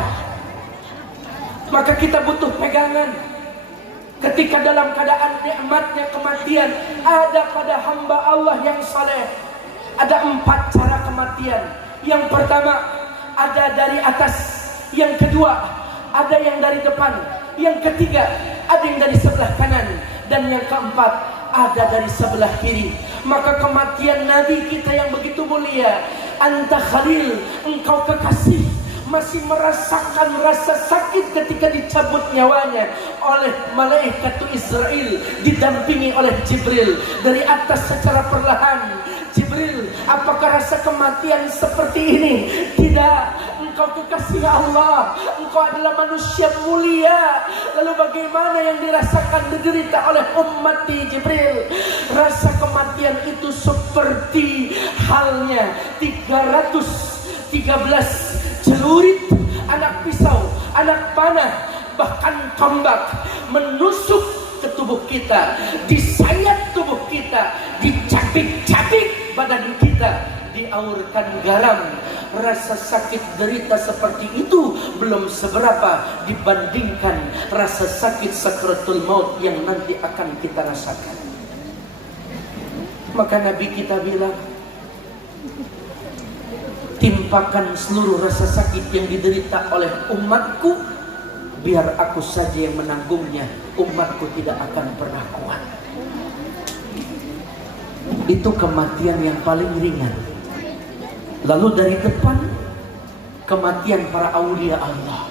Maka kita butuh pegangan. Ketika dalam keadaan nikmatnya kematian, ada pada hamba Allah yang saleh, ada 4 cara kematian. Yang pertama, ada dari atas. Yang kedua, ada yang dari depan. Yang ketiga, ada yang dari sebelah kanan. Dan yang keempat, ada dari sebelah kiri. Maka kematian Nabi kita yang begitu mulia, anta khalil, engkau kekasih, masih merasakan rasa sakit ketika dicabut nyawanya oleh malaikat Israel, didampingi oleh Jibril dari atas secara perlahan. Jibril, apakah rasa kematian seperti ini? Tidak. Engkau kekasih Allah, engkau adalah manusia mulia. Lalu bagaimana yang dirasakan, diderita oleh ummati Jibril? Rasa kematian itu seperti halnya 313 celurit, anak pisau, anak panah, bahkan tombak menusuk ke tubuh kita, disayat tubuh kita, dicabik-cabik badan kita, diaurkan garam. Rasa sakit derita seperti itu belum seberapa dibandingkan rasa sakit sakratul maut yang nanti akan kita rasakan. Maka Nabi kita bilang, timpakan seluruh rasa sakit yang diderita oleh umatku, biar aku saja yang menanggungnya, umatku tidak akan pernah kuat. Itu kematian yang paling ringan. Lalu dari depan, kematian para aulia Allah.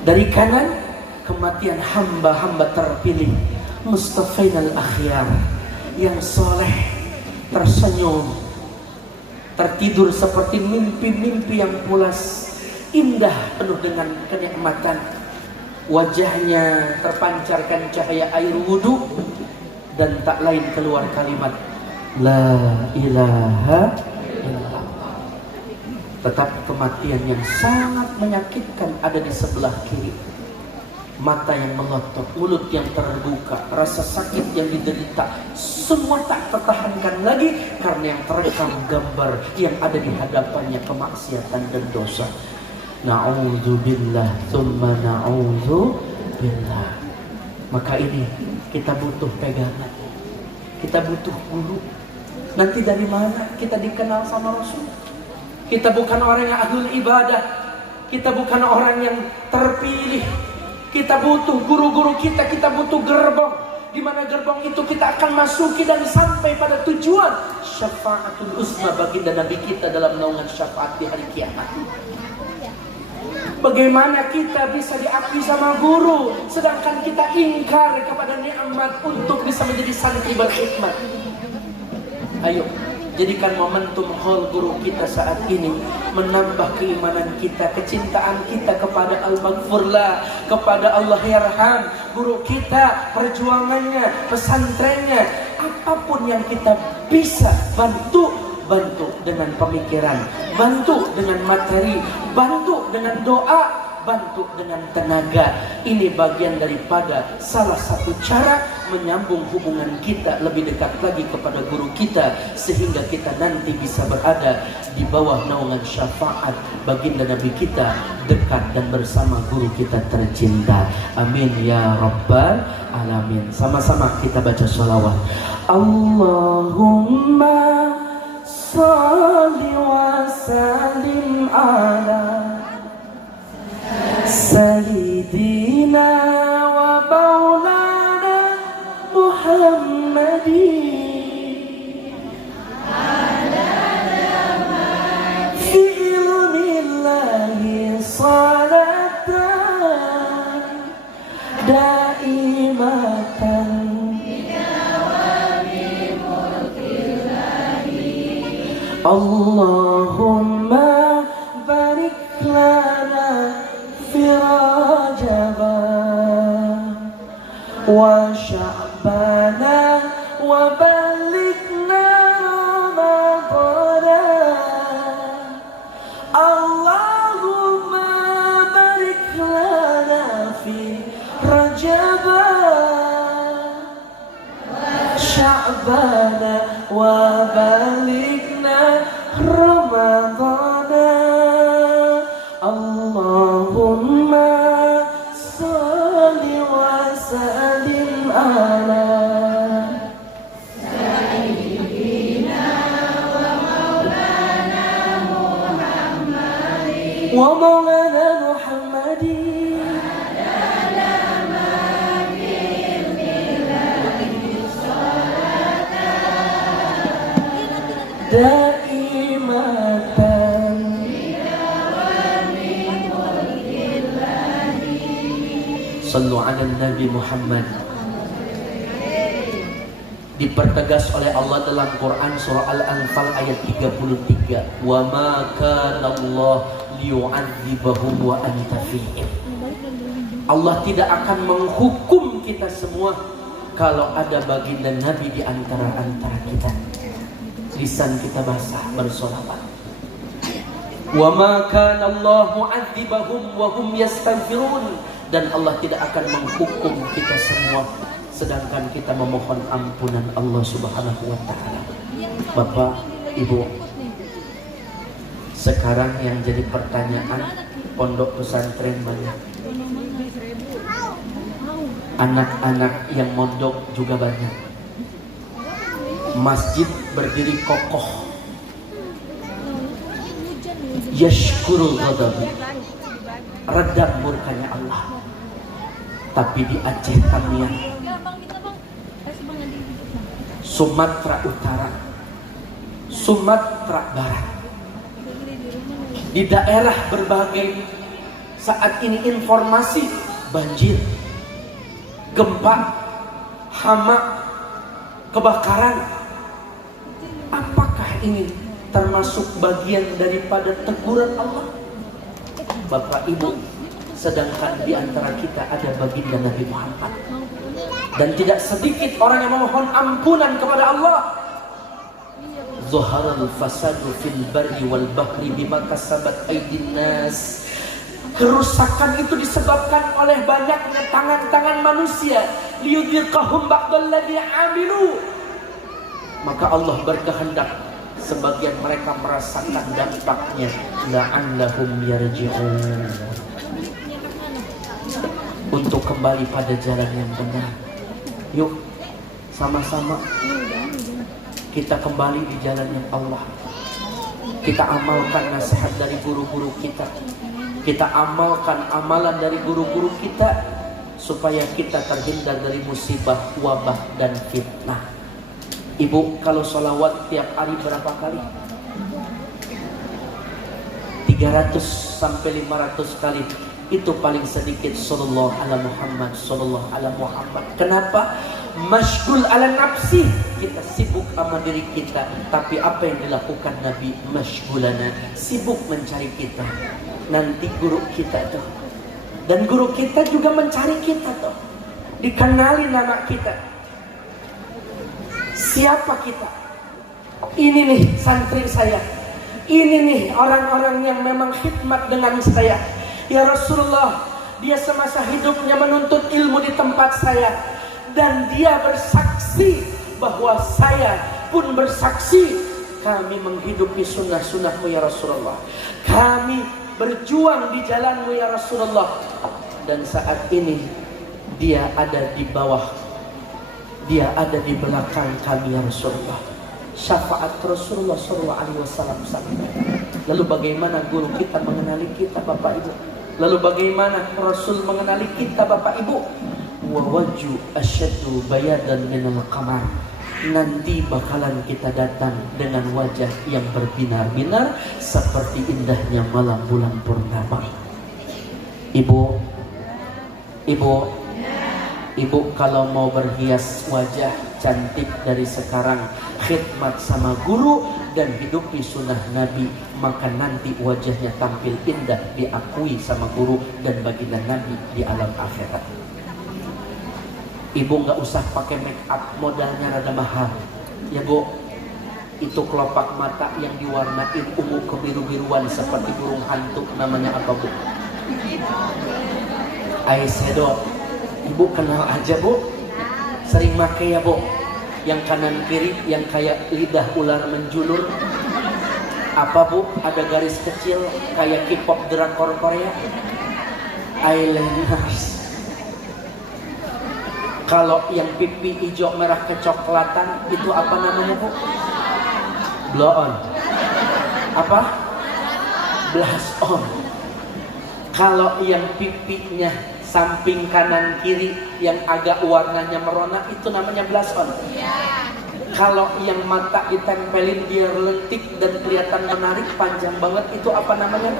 Dari kanan, kematian hamba-hamba terpilih, mustafainal akhyar, yang soleh, tersenyum, tertidur seperti mimpi-mimpi yang pulas, indah, penuh dengan kenikmatan. Wajahnya terpancarkan cahaya air wudhu, dan tak lain keluar kalimat La ilaha illallah. Tetapi kematian yang sangat menyakitkan ada di sebelah kiri. Mata yang melotot, mulut yang terbuka, rasa sakit yang diderita, semua tak tertahankan lagi karena yang terekam gambar yang ada di hadapannya kemaksiatan dan dosa. Na'udzubillah, tsumma na'udzubillah. Maka ini kita butuh pegangan, kita butuh guru. Nanti dari mana kita dikenal sama Rasul? Kita bukan orang yang ahlul ibadah, kita bukan orang yang terpilih. Kita butuh guru-guru kita, kita butuh gerbong. Di mana gerbong itu kita akan masuki dan sampai pada tujuan syafaatul uzma baginda Nabi kita dalam naungan syafaat di hari kiamat. Bagaimana kita bisa diakui sama guru, sedangkan kita ingkar kepada nikmat untuk bisa menjadi santri berkhidmat? Ayo, jadikan momentum haul guru kita saat ini menambah keimanan kita, kecintaan kita kepada Al-Maghfurlah, kepada Allah Yarham. Guru kita, perjuangannya, pesantrennya, apapun yang kita bisa bantu, bantu dengan pemikiran, bantu dengan materi, bantu dengan doa, bantu dengan tenaga. Ini bagian daripada salah satu cara menyambung hubungan kita lebih dekat lagi kepada guru kita, sehingga kita nanti bisa berada di bawah naungan syafaat baginda Nabi kita, dekat dan bersama guru kita tercinta. Amin ya rabbal alamin. Sama-sama kita baca sholawat. Allahumma sholli wa sallim ala sayyidina wa maulana Muhammadin fi ilmillahi salatan daimatan Allahumma barik lana fi Rajaba wa Sya'bana wa balighna Ramadana. Allahumma barik lana fi Rajaba Sya'bana wa balighna Ramadana. Allahumma salli wa sallim ala sayyidina wa maulana Muhammadin wa maulana Muhammadin daimatan sallu ala Nabi Muhammad. Dipertegas oleh Allah dalam Quran surah Al-Anfal ayat 33, wa ma kana Allah liyu'adzibahum wa anta fihim. Allah tidak akan menghukum kita semua kalau ada baginda Nabi di antara kita. Lisan kita basah bersolawat. Wa ma kana Allah mu'adzibahum wa hum yastaghfirun. Dan Allah tidak akan menghukum kita semua sedangkan kita memohon ampunan Allah Subhanahu wa taala. Bapak, Ibu, sekarang yang jadi pertanyaan, pondok pesantren banyak, anak-anak yang mondok juga banyak, masjid berdiri kokoh, yashkurul ghadabi, redam murkanya Allah. Tapi di Aceh Tamiang, Sumatera Utara, Sumatera Barat, di daerah berbagai saat ini informasi banjir, gempa, hama, kebakaran. Apakah ini termasuk bagian daripada teguran Allah? Bapak Ibu, sedangkan di antara kita ada baginda Nabi Muhammad, dan tidak sedikit orang yang memohon ampunan kepada Allah. Zaharal fasadu fil barri wal bahri bima kasabat aydin nas. Kerusakan itu disebabkan oleh banyaknya tangan-tangan manusia. Liyudhiqahum ba'dalladzi amilu. Maka Allah berkehendak sebagian mereka merasakan dampaknya, la'allahum yarji'un, untuk kembali pada jalan yang benar. Yuk sama-sama kita kembali di jalan yang Allah. Kita amalkan nasihat dari guru-guru kita. Kita amalkan amalan dari guru-guru kita supaya kita terhindar dari musibah, wabah, dan fitnah. Ibu, kalau sholawat tiap hari berapa kali? 300 sampai 500 kali. Itu paling sedikit. Sallallahu ala Muhammad, sallallahu ala Muhammad. Kenapa? Masyghul ala nafsi, kita sibuk sama diri kita. Tapi apa yang dilakukan Nabi? Masyghulana, sibuk mencari kita. Nanti guru kita tuh, dan guru kita juga mencari kita tuh, dikenali nama kita. Siapa kita? Ini nih santri saya, ini nih orang-orang yang memang khidmat dengan saya. Ya Rasulullah, dia semasa hidupnya menuntut ilmu di tempat saya, dan dia bersaksi bahwa saya pun bersaksi kami menghidupi sunnah-sunnahmu ya Rasulullah. Kami berjuang di jalanmu ya Rasulullah. Dan saat ini dia ada di bawah, dia ada di belakang kami ya Rasulullah. Syafaat Rasulullah SAW. Lalu bagaimana guru kita mengenali kita Bapak Ibu? Lalu bagaimana Rasul mengenali kita Bapak Ibu? Wa waju asyaddu bayadan minal qamar. Nanti bakalan kita datang dengan wajah yang berbinar-binar seperti indahnya malam bulan purnama. Ibu kalau mau berhias wajah cantik dari sekarang, khidmat sama guru dan hidupi sunnah Nabi, maka nanti wajahnya tampil indah, diakui sama guru dan baginda Nabi di alam akhirat. Ibu nggak usah pakai make up, modalnya rada mahal ya Bu. Itu kelopak mata yang diwarnain ungu kebiru-biruan seperti burung hantu, namanya apa Bu? Eyeshadow. Ibu kenal aja Bu, sering pakai ya Bu. Yang kanan kiri yang kayak lidah ular menjulur, apa Bu? Ada garis kecil kayak K-pop drakor Korea. Eyeliners. Kalau yang pipi hijau merah kecoklatan itu apa namanya Bu? Blow on. Apa? Blush on. Kalau yang pipinya samping kanan kiri yang agak warnanya merona itu namanya blush on. Kalau yang mata ditempelin biar lentik dan kelihatan menarik panjang banget itu apa namanya?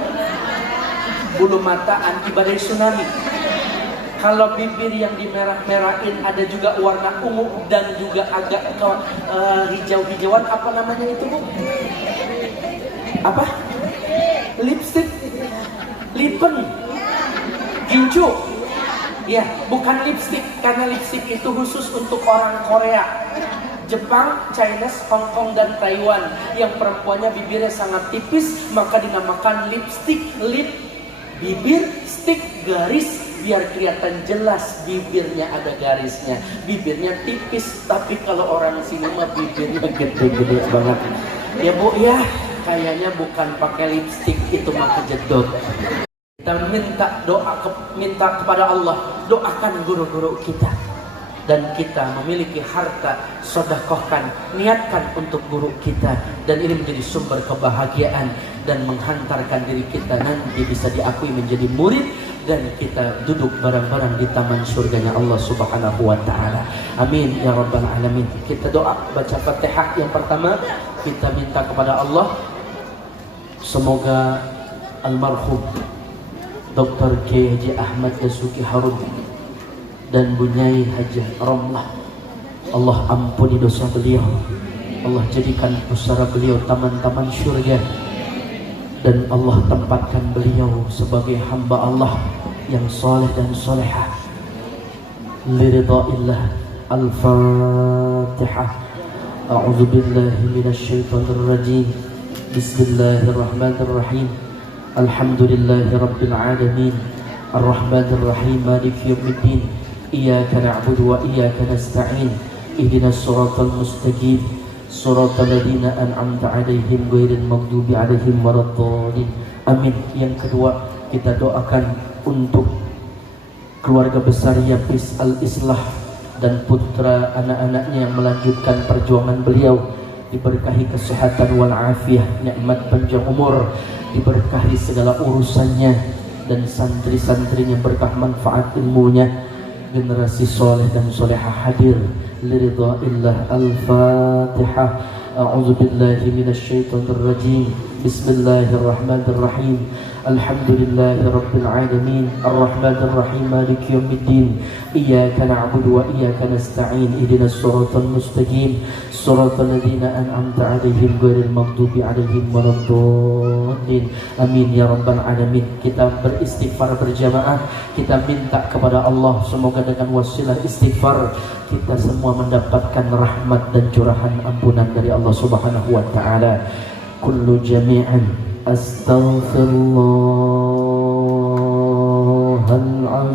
Bulu mata anti badai tsunami. Kalau bibir yang dimerah-merahin ada juga warna ungu dan juga agak hijau-hijauan, apa namanya itu Bu? Apa? Lipstick, lipen, gincu. Ya, bukan lipstick, karena lipstick itu khusus untuk orang Korea, Jepang, Chinese, Hong Kong dan Taiwan. Yang perempuannya bibirnya sangat tipis, maka dinamakan lipstick. Lip, bibir, stick, garis, biar kelihatan jelas bibirnya ada garisnya. Bibirnya tipis, tapi kalau orang sini mah bibirnya gede-gede banget. Ya Bu ya, kayaknya bukan pakai lipstick, itu mah kejedot. Kita minta kepada Allah, doakan guru-guru kita. Dan kita memiliki harta, sedekahkan, niatkan untuk guru kita, dan ini menjadi sumber kebahagiaan dan menghantarkan diri kita nanti bisa diakui menjadi murid, dan kita duduk bareng-bareng di taman surganya Allah Subhanahu wa taala. Amin ya rabbal alamin. Kita doa, baca Fatihah yang pertama, kita minta kepada Allah semoga almarhum Dr. K. Haji Ahmad Dasuki Harun dan Bunyai Haji Romlah, Allah ampuni dosa beliau, Allah jadikan pusara beliau taman-taman surga, dan Allah tempatkan beliau sebagai hamba Allah yang soleh dan solehah. Liridhaillah. Al-Fatihah. A'udzu billahi minasyaitonir rajim. Bismillahirrahmanirrahim. Alhamdulillahi rabbil alamin. Ar-Rahmanir Rahim. Maliki yaumiddin. Iyyaka na'budu wa iyyaka nasta'in. Ihdinas siratal mustaqim. Suratul ladzina an'amta 'alaihim ghairil maghdubi 'alaihim waladdallin. Amin. Yang kedua, kita doakan untuk keluarga besar Yapis Al-Islah dan putra anak-anaknya yang melanjutkan perjuangan beliau, diberkahi kesehatan wal afiyah, nikmat panjang umur, diberkahi segala urusannya, dan santri-santrinya berkah manfaat ilmunya, generasi soleh dan solehah hadir. Liridhaillah. Al-Fatihah. A'udzu billahi minasyaitonir rajim. Bismillahirrahmanirrahim. Alhamdulillahi rabbil alamin. Ar-Rahmanir Rahim. Maliki yaumiddin. Iyyaka na'budu wa iyyaka nasta'in. Ihdinas siratal mustaqim. Siratal ladzina an'amta 'alaihim ghairil maghdubi 'alaihim waladdallin. Amin ya rabbal alamin. Kita beristighfar berjamaah. Kita minta kepada Allah semoga dengan wasilah istighfar kita semua mendapatkan rahmat dan curahan ampunan dari Allah Subhanahu wa taala. Kullu jami'an astaghfirullah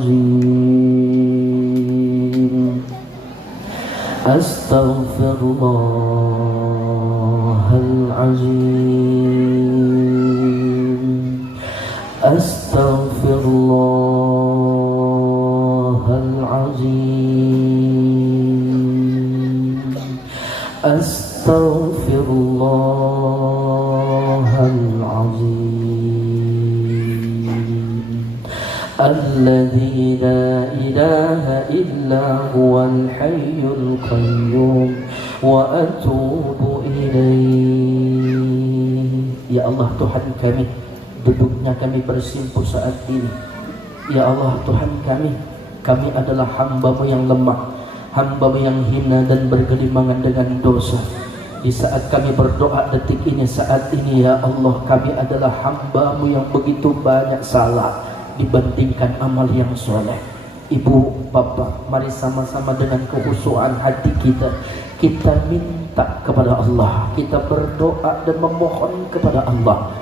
العظيم أستغفر الله العظيم أستغفر الله العظيم أستغفر الله العظيم الذي لا إله إلا هو الحي القيوم وأتوب إليه. Ya Allah Tuhan kami, duduknya kami bersimpuh saat ini. Ya Allah Tuhan kami adalah hamba-Mu yang lemah, hamba-Mu yang hina dan bergelimangan dengan dosa. Di saat kami berdoa detik ini, saat ini ya Allah, kami adalah hamba-Mu yang begitu banyak salah dibandingkan amal yang soleh. Ibu, Bapak, mari sama-sama dengan kehusuan hati kita minta kepada Allah, kita berdoa dan memohon kepada Allah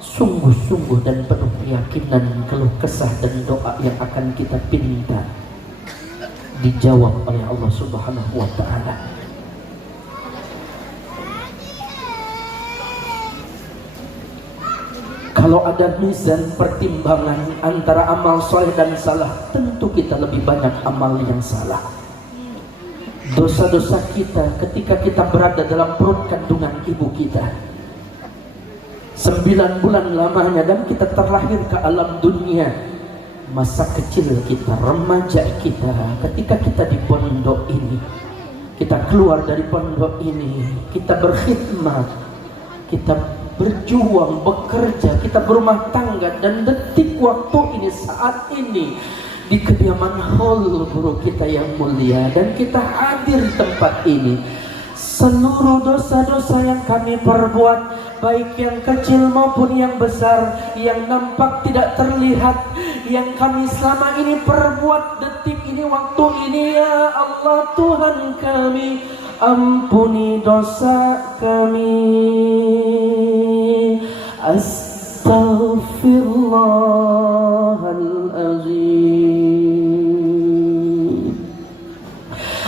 sungguh-sungguh dan penuh keyakinan keluh kesah dan doa yang akan kita pinta dijawab oleh Allah Subhanahu wa ta'ala. Kalau ada mizan pertimbangan antara amal soleh dan salah, tentu kita lebih banyak amal yang salah. Dosa-dosa kita ketika kita berada dalam perut kandungan ibu kita 9 bulan lamanya dan kita terlahir ke alam dunia, masa kecil kita, remaja kita, ketika kita di pondok ini, kita keluar dari pondok ini, kita berkhidmat, kita berjuang, bekerja, kita berumah tangga, dan detik waktu ini, saat ini di kediaman hall guru kita yang mulia dan kita hadir di tempat ini, seluruh dosa-dosa yang kami perbuat, baik yang kecil maupun yang besar, yang nampak tidak terlihat, yang kami selama ini perbuat detik ini, waktu ini, ya Allah Tuhan kami, ampuni dosa kami. Astaghfirullahaladzim.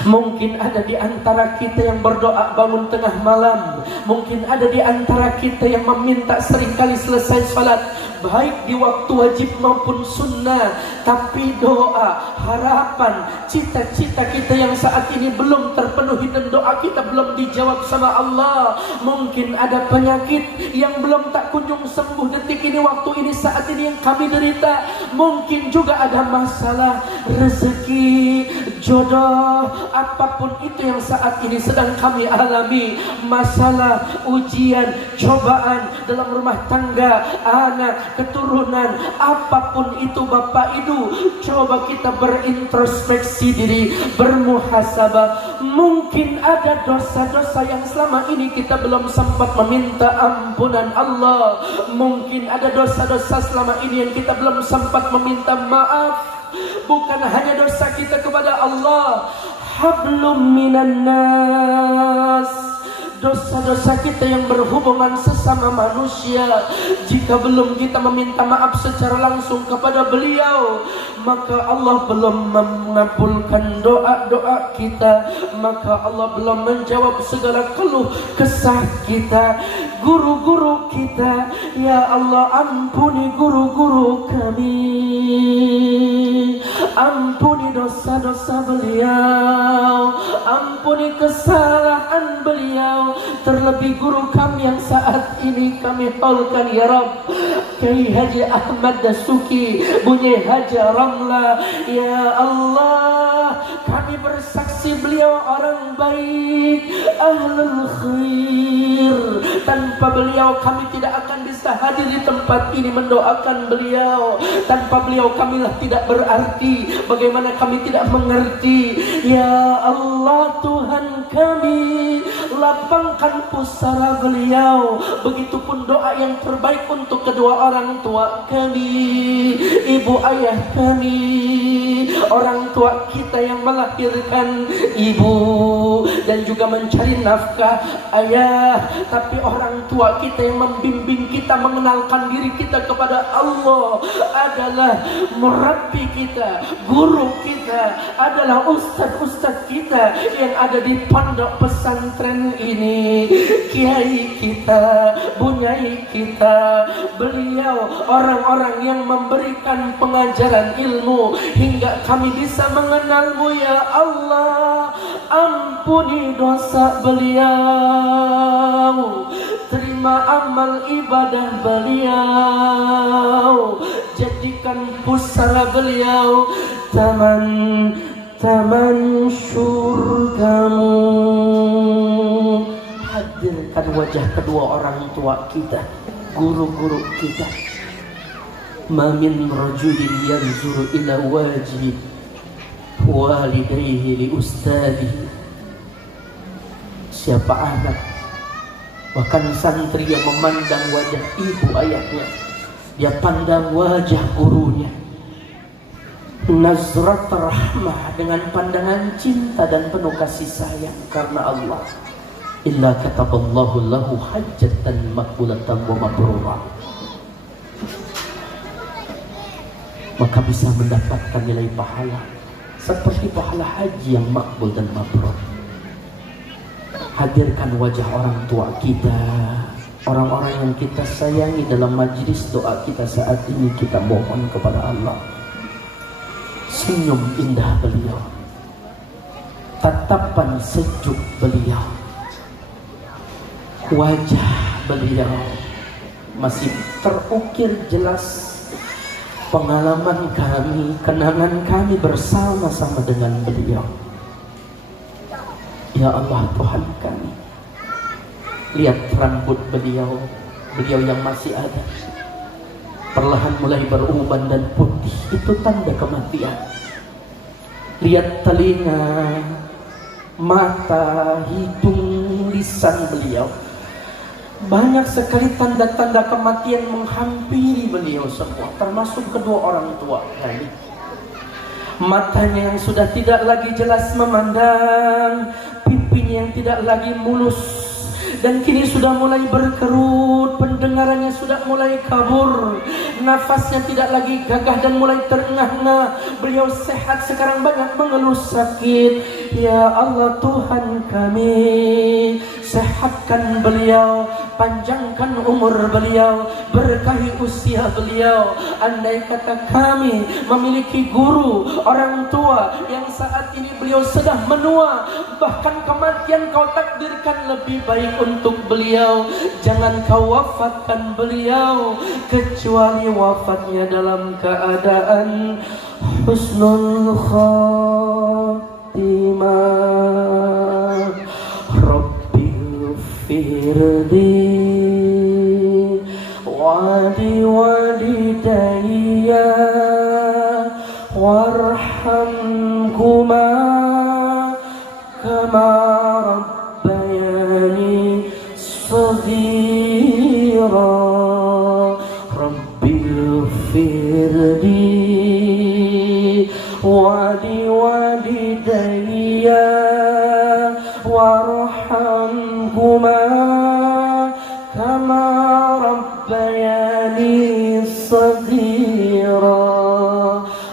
Mungkin ada di antara kita yang berdoa bangun tengah malam, mungkin ada di antara kita yang meminta seringkali selesai salat, baik di waktu wajib maupun sunnah, tapi doa, harapan, cita-cita kita yang saat ini belum terpenuhi dan doa kita belum dijawab sama Allah. Mungkin ada penyakit yang belum tak kunjung sembuh detik ini, waktu ini, saat ini yang kami derita. Mungkin juga ada masalah rezeki, jodoh, apapun itu yang saat ini sedang kami alami, masalah, ujian, cobaan dalam rumah tangga, anak, keturunan, apapun itu Bapak Ibu, coba kita berintrospeksi diri, bermuhasabah. Mungkin ada dosa-dosa yang selama ini kita belum sempat meminta ampunan Allah, mungkin ada dosa-dosa selama ini yang kita belum sempat meminta maaf. Bukan hanya dosa kita kepada Allah, hablum minan nas, dosa-dosa kita yang berhubungan sesama manusia, jika belum kita meminta maaf secara langsung kepada beliau, maka Allah belum mengabulkan doa-doa kita, maka Allah belum menjawab segala keluh kesah kita. Guru-guru kita, ya Allah ampuni guru-guru kami, ampuni dosa-dosa beliau, ampuni kesalahan beliau, terlebih guru kami yang saat ini kami haulkan ya Rabb, Kiai Haji Ahmad Dasuki, Bunyi Haji Ramla. Ya Allah, kami bersaksi beliau orang baik, ahlul khair. Tanpa beliau kami tidak akan bisa hadir di tempat ini mendoakan beliau. Tanpa beliau kamilah tidak berarti. Bagaimana kami tidak mengerti. Ya Allah Tuhan kami, lapangkan pusara beliau. Begitupun doa yang terbaik untuk kedua orang tua kami, ibu ayah kami, orang tua kita yang melahirkan, ibu, dan juga mencari nafkah ayah. Tapi orang tua kita yang membimbing kita, mengenalkan diri kita kepada Allah adalah murabbi kita, guru kita, adalah ustaz-ustaz kita yang ada di pondok pesantren ini, kiai kita, bunyai kita. Beliau orang-orang yang memberikan pengajaran ilmu hingga kami bisa mengenalmu ya Allah. Ampuni dosa beliau, terima amal ibadah beliau, jadikan pusara beliau taman surgamu. Hadirkan wajah kedua orang tua kita, guru-guru kita. Ma min rajulin yanzuru ila wajhi walidayhi li ustadihi. Siapa anak, bahkan santri yang memandang wajah ibu ayahnya, dia pandang wajah gurunya, nazrat rahmah, dengan pandangan cinta dan penuh kasih sayang karena Allah, illa kataballahu lahu hajjatan maqbulatan wa mabrurah, maka bisa mendapatkan nilai pahala seperti pahala haji yang makbul dan mabrur. Hadirkan wajah orang tua kita, orang-orang yang kita sayangi dalam majlis doa kita saat ini. Kita mohon kepada Allah, senyum indah beliau, tatapan sejuk beliau, wajah beliau masih terukir jelas. Pengalaman kami, kenangan kami bersama-sama dengan beliau. Ya Allah Tuhan kami, lihat rambut beliau, beliau yang masih ada, perlahan mulai beruban dan putih, itu tanda kematian. Lihat telinga, mata, hidung, lisan beliau, banyak sekali tanda-tanda kematian menghampiri beliau semua, termasuk kedua orang tua kami. Matanya yang sudah tidak lagi jelas memandang, pipinya yang tidak lagi mulus, dan kini sudah mulai berkerut, pendengarannya sudah mulai kabur, nafasnya tidak lagi gagah dan mulai terengah-engah. Beliau sehat, sekarang banyak mengeluh sakit. Ya Allah Tuhan kami, sehatkan beliau, panjangkan umur beliau, berkahi usia beliau. Andai kata kami memiliki guru, orang tua yang saat ini beliau sudah menua, bahkan kematian kau takdirkan lebih baik untuk beliau, jangan kau wafatkan beliau kecuali wafatnya dalam keadaan husnul khatimah. Rabbil firdi wali walidayya warhamhuma kama rabbayani saghira. Rabbil firdi wali walidayya warhamhuma kama rabbayani saghira.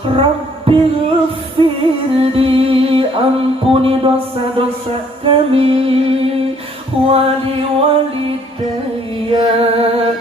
Rabbil firdi, ampuni dosa-dosa kami, wali walidayya,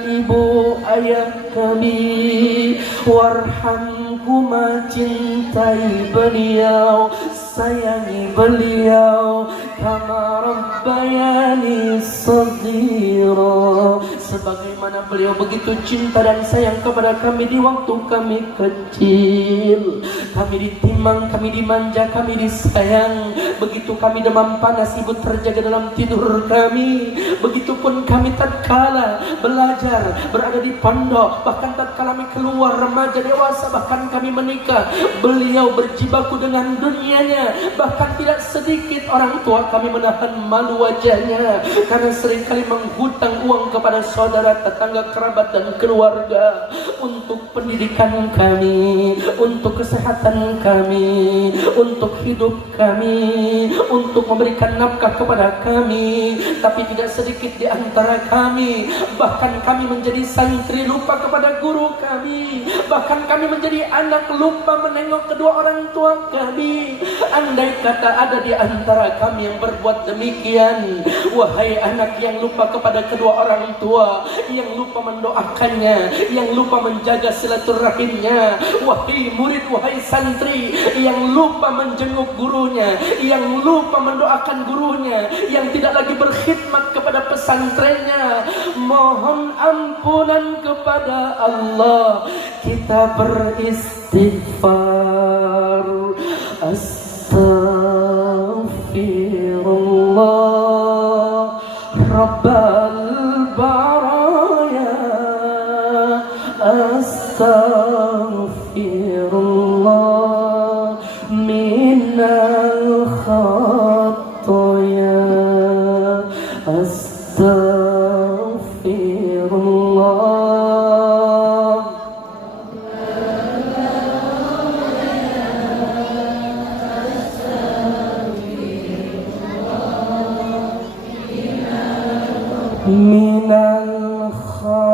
ibu ayah kami, warhamhuma, cintai beliau, sayangi beliau, kama rabbayani saghira, sebagaimana beliau begitu cinta dan sayang kepada kami di waktu kami kecil. Kami ditimang, kami dimanja, kami disayang. Begitu kami demam panas, ibu terjaga dalam tidur kami. Begitupun kami tatkala belajar, berada di pondok, bahkan tatkala kami keluar remaja dewasa, bahkan kami menikah, beliau berjibaku dengan dunianya. Bahkan tidak sedikit orang tua kami menahan malu wajahnya karena seringkali menghutang uang kepada saudara tetangga, kerabat dan keluarga, untuk pendidikan kami, untuk kesehatan kami, untuk hidup kami, untuk memberikan nafkah kepada kami. Tapi tidak sedikit di antara kami, bahkan kami menjadi santri lupa kepada guru kami, bahkan kami menjadi anak lupa menengok kedua orang tua kami. Andai kata ada di antara kami yang berbuat demikian, wahai anak yang lupa kepada kedua orang tua, yang lupa mendoakannya, yang lupa menjaga silaturahimnya, wahai murid, wahai santri yang lupa menjenguk gurunya, yang lupa mendoakan gurunya, yang tidak lagi berkhidmat kepada pesantrennya, mohon ampunan kepada Allah. Kita beristighfar. Astaghfirullah Rabbal baraya, astaghfirullah minal khataya, astaghfirullah. Minal khataya.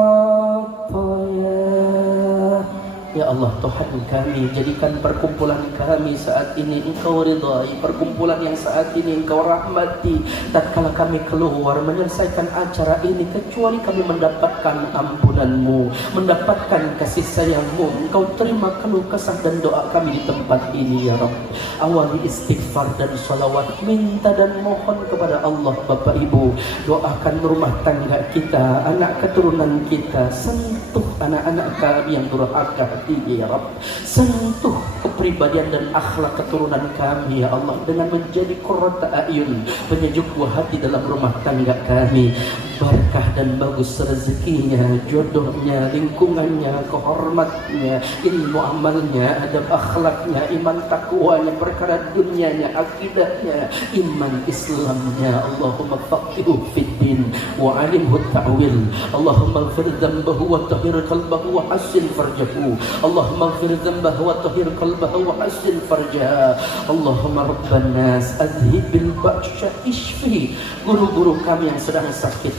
Ya Allah Tuhan kami, jadikan perkumpulan kami saat ini Engkau ridhai, perkumpulan yang saat ini Engkau rahmati. Tatkala kami keluar menyelesaikan acara ini, kecuali kami mendapatkan ampunan-Mu, mendapatkan kasih sayang-Mu, Engkau terima keluh kesah dan doa kami di tempat ini ya Rabb. Awali istighfar dan salawat, minta dan mohon kepada Allah. Bapak Ibu, doakan rumah tangga kita, anak keturunan kita, sentuh anak-anak kami yang durhaka hati ya Rabb. Sentuh kepribadian dan akhlak keturunan kami ya Allah, dengan menjadi qurrata a'yun, penyejuk buah hati dalam rumah tangga kami. Berkah dan bagus rezekinya, jodohnya, lingkungannya, kehormatnya, ilmu amalnya, adab akhlaknya, iman takwanya, perkara dunianya, akidahnya, iman Islamnya. Allahumma faqihu fid din wa alimhu ta'wil. Allahumma ighfir dhanbahu wa tahhir qalbahu wa hassin farjahu. Allahumma ighfir dhanbahu wa tahhir qalbahu wa hassin farjaha. Allahumma rabban nas adhibil ba'sha ishfi. Guru-guru kami yang sedang sakit,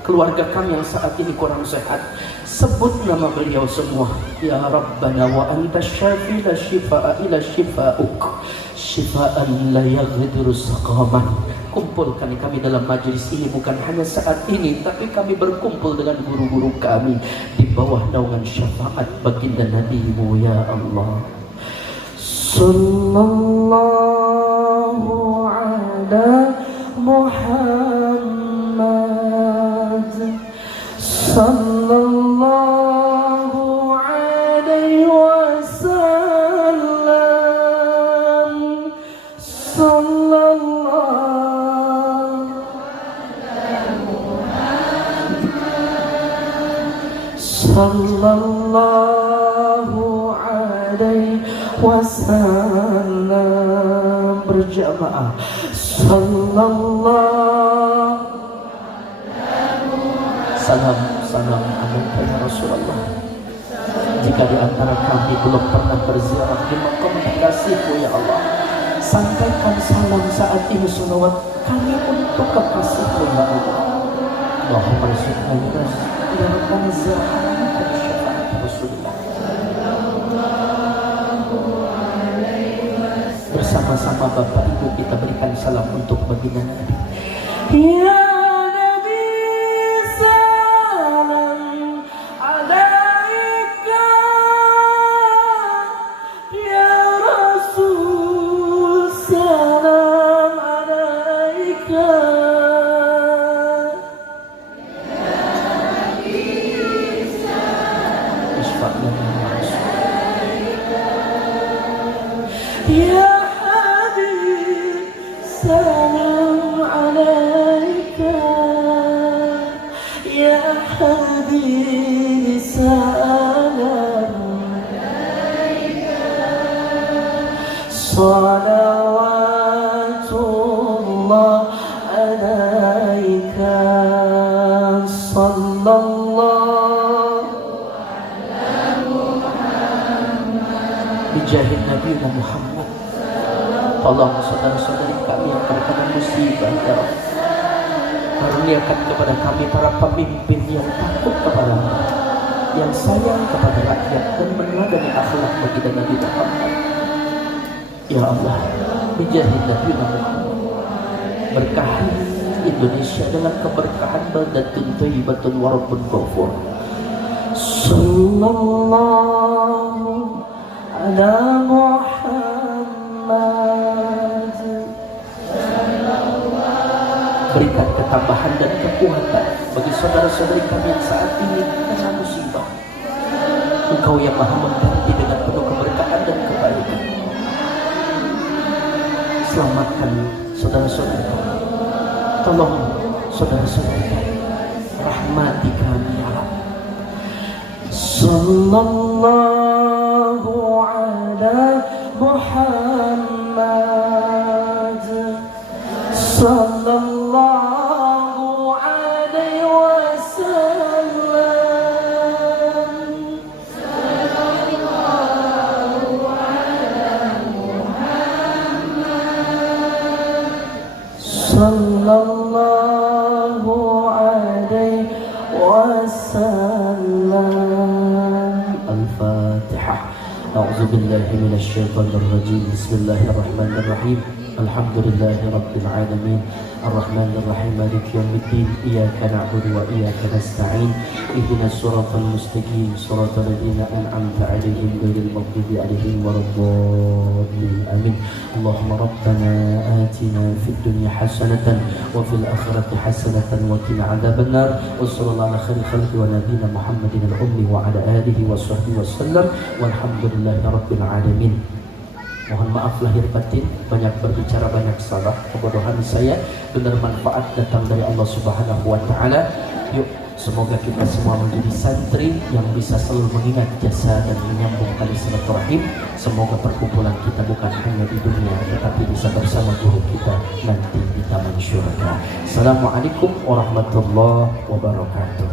keluarga kami yang saat ini kurang sehat, sebut nama beliau semua ya Rabbana wa anta syafi la shifaa ila shifauk shifaan la yaghdiru saqaman. Kumpulkan kami dalam majlis ini bukan hanya saat ini, tapi kami berkumpul dengan guru-guru kami di bawah naungan syafaat baginda Nabi-Mu ya Allah. Sallallahu ala Muhammad, sallallahu alaihi wasallam, sallallahu ala Muhammad, sallallahu alaihi wasallam. Berjamaah sallallahu. Salam alaika ya Rasulullah. Jika di antara kami belum pernah berziarah di makam kekasih-Mu ya Allah, sampaikan salam saat ini, salawat kami untuk kekasih-Mu ya Allah. Allahumma arzuqna ya Rabbana ziarah syafaat Rasulullah. Bersama-sama Bapak Ibu kita berikan salam untuk baginda Nabi. Ya Nabi, salam alaika. Ya Rasul, salam alaika. Ya Nabi, salam alaika. Ya salam alaika, ya Habib, salam alaika, salawatullah alaika, sallallahu bijahid Nabi Muhammad. Tolong saudara-saudari kami yang terkena musibah ya Allah. Karuniakan kepada kami para pemimpin yang takut kepada Allah, yang sayang kepada rakyat dan meneladani akhlak baginda Nabi Muhammad. Ya Allah, bijahid Nabi Muhammad, berkahi Indonesia dengan keberkahan baldatun thayyibatun wa rabbun ghafur. Sallallahu ala Muhammad. Berikan ketambahan dan kekuatan bagi saudara-saudari kami yang saat ini kena musibah. Engkau yang maha mengganti dengan penuh keberkahan dan kebaikan. Selamatkan saudara-saudari kami. Tolong saudara-saudari kami. Rahmati kami ya Allah. Sallallahu ala Muhammad. Sallallahu alaihi wasallam. Sallallahu ala Muhammad. Sallallahu alaihi wasallam. Al-Fatihah. A'udzu billahi minasy syaithanir rajim. Bismillahirrahmanirrahim. Alhamdulillahi rabbil alamin. Ar-Rahmanir Rahim. Maliki yaumiddin. Iyyaka na'budu wa iyyaka nasta'in. Ihdinas siratal mustaqim. Siratal ladzina an'amta 'alaihim ghairil maghdubi 'alaihim waladdallin. Amin. Allahumma rabbana atina fid dunya hasanatan wa fil akhirati hasanatan wa qina 'adzabannar. Wa sallallahu ala khairil khalqi wa nabiyyina Muhammadin al-ummi wa ala alihi wa sahbihi wasallam. Walhamdulillahi rabbil alamin. Mohon maaf lahir batin, banyak berbicara, banyak salah. Kebodohan saya, benar manfaat datang dari Allah Subhanahu wa Ta'ala. Yuk, semoga kita semua menjadi santri yang bisa selalu mengingat jasa dan menyambung tali silaturahim. Semoga perkumpulan kita bukan hanya di dunia, tetapi bisa bersama guru kita nanti di taman syurga. Assalamualaikum warahmatullahi wabarakatuh.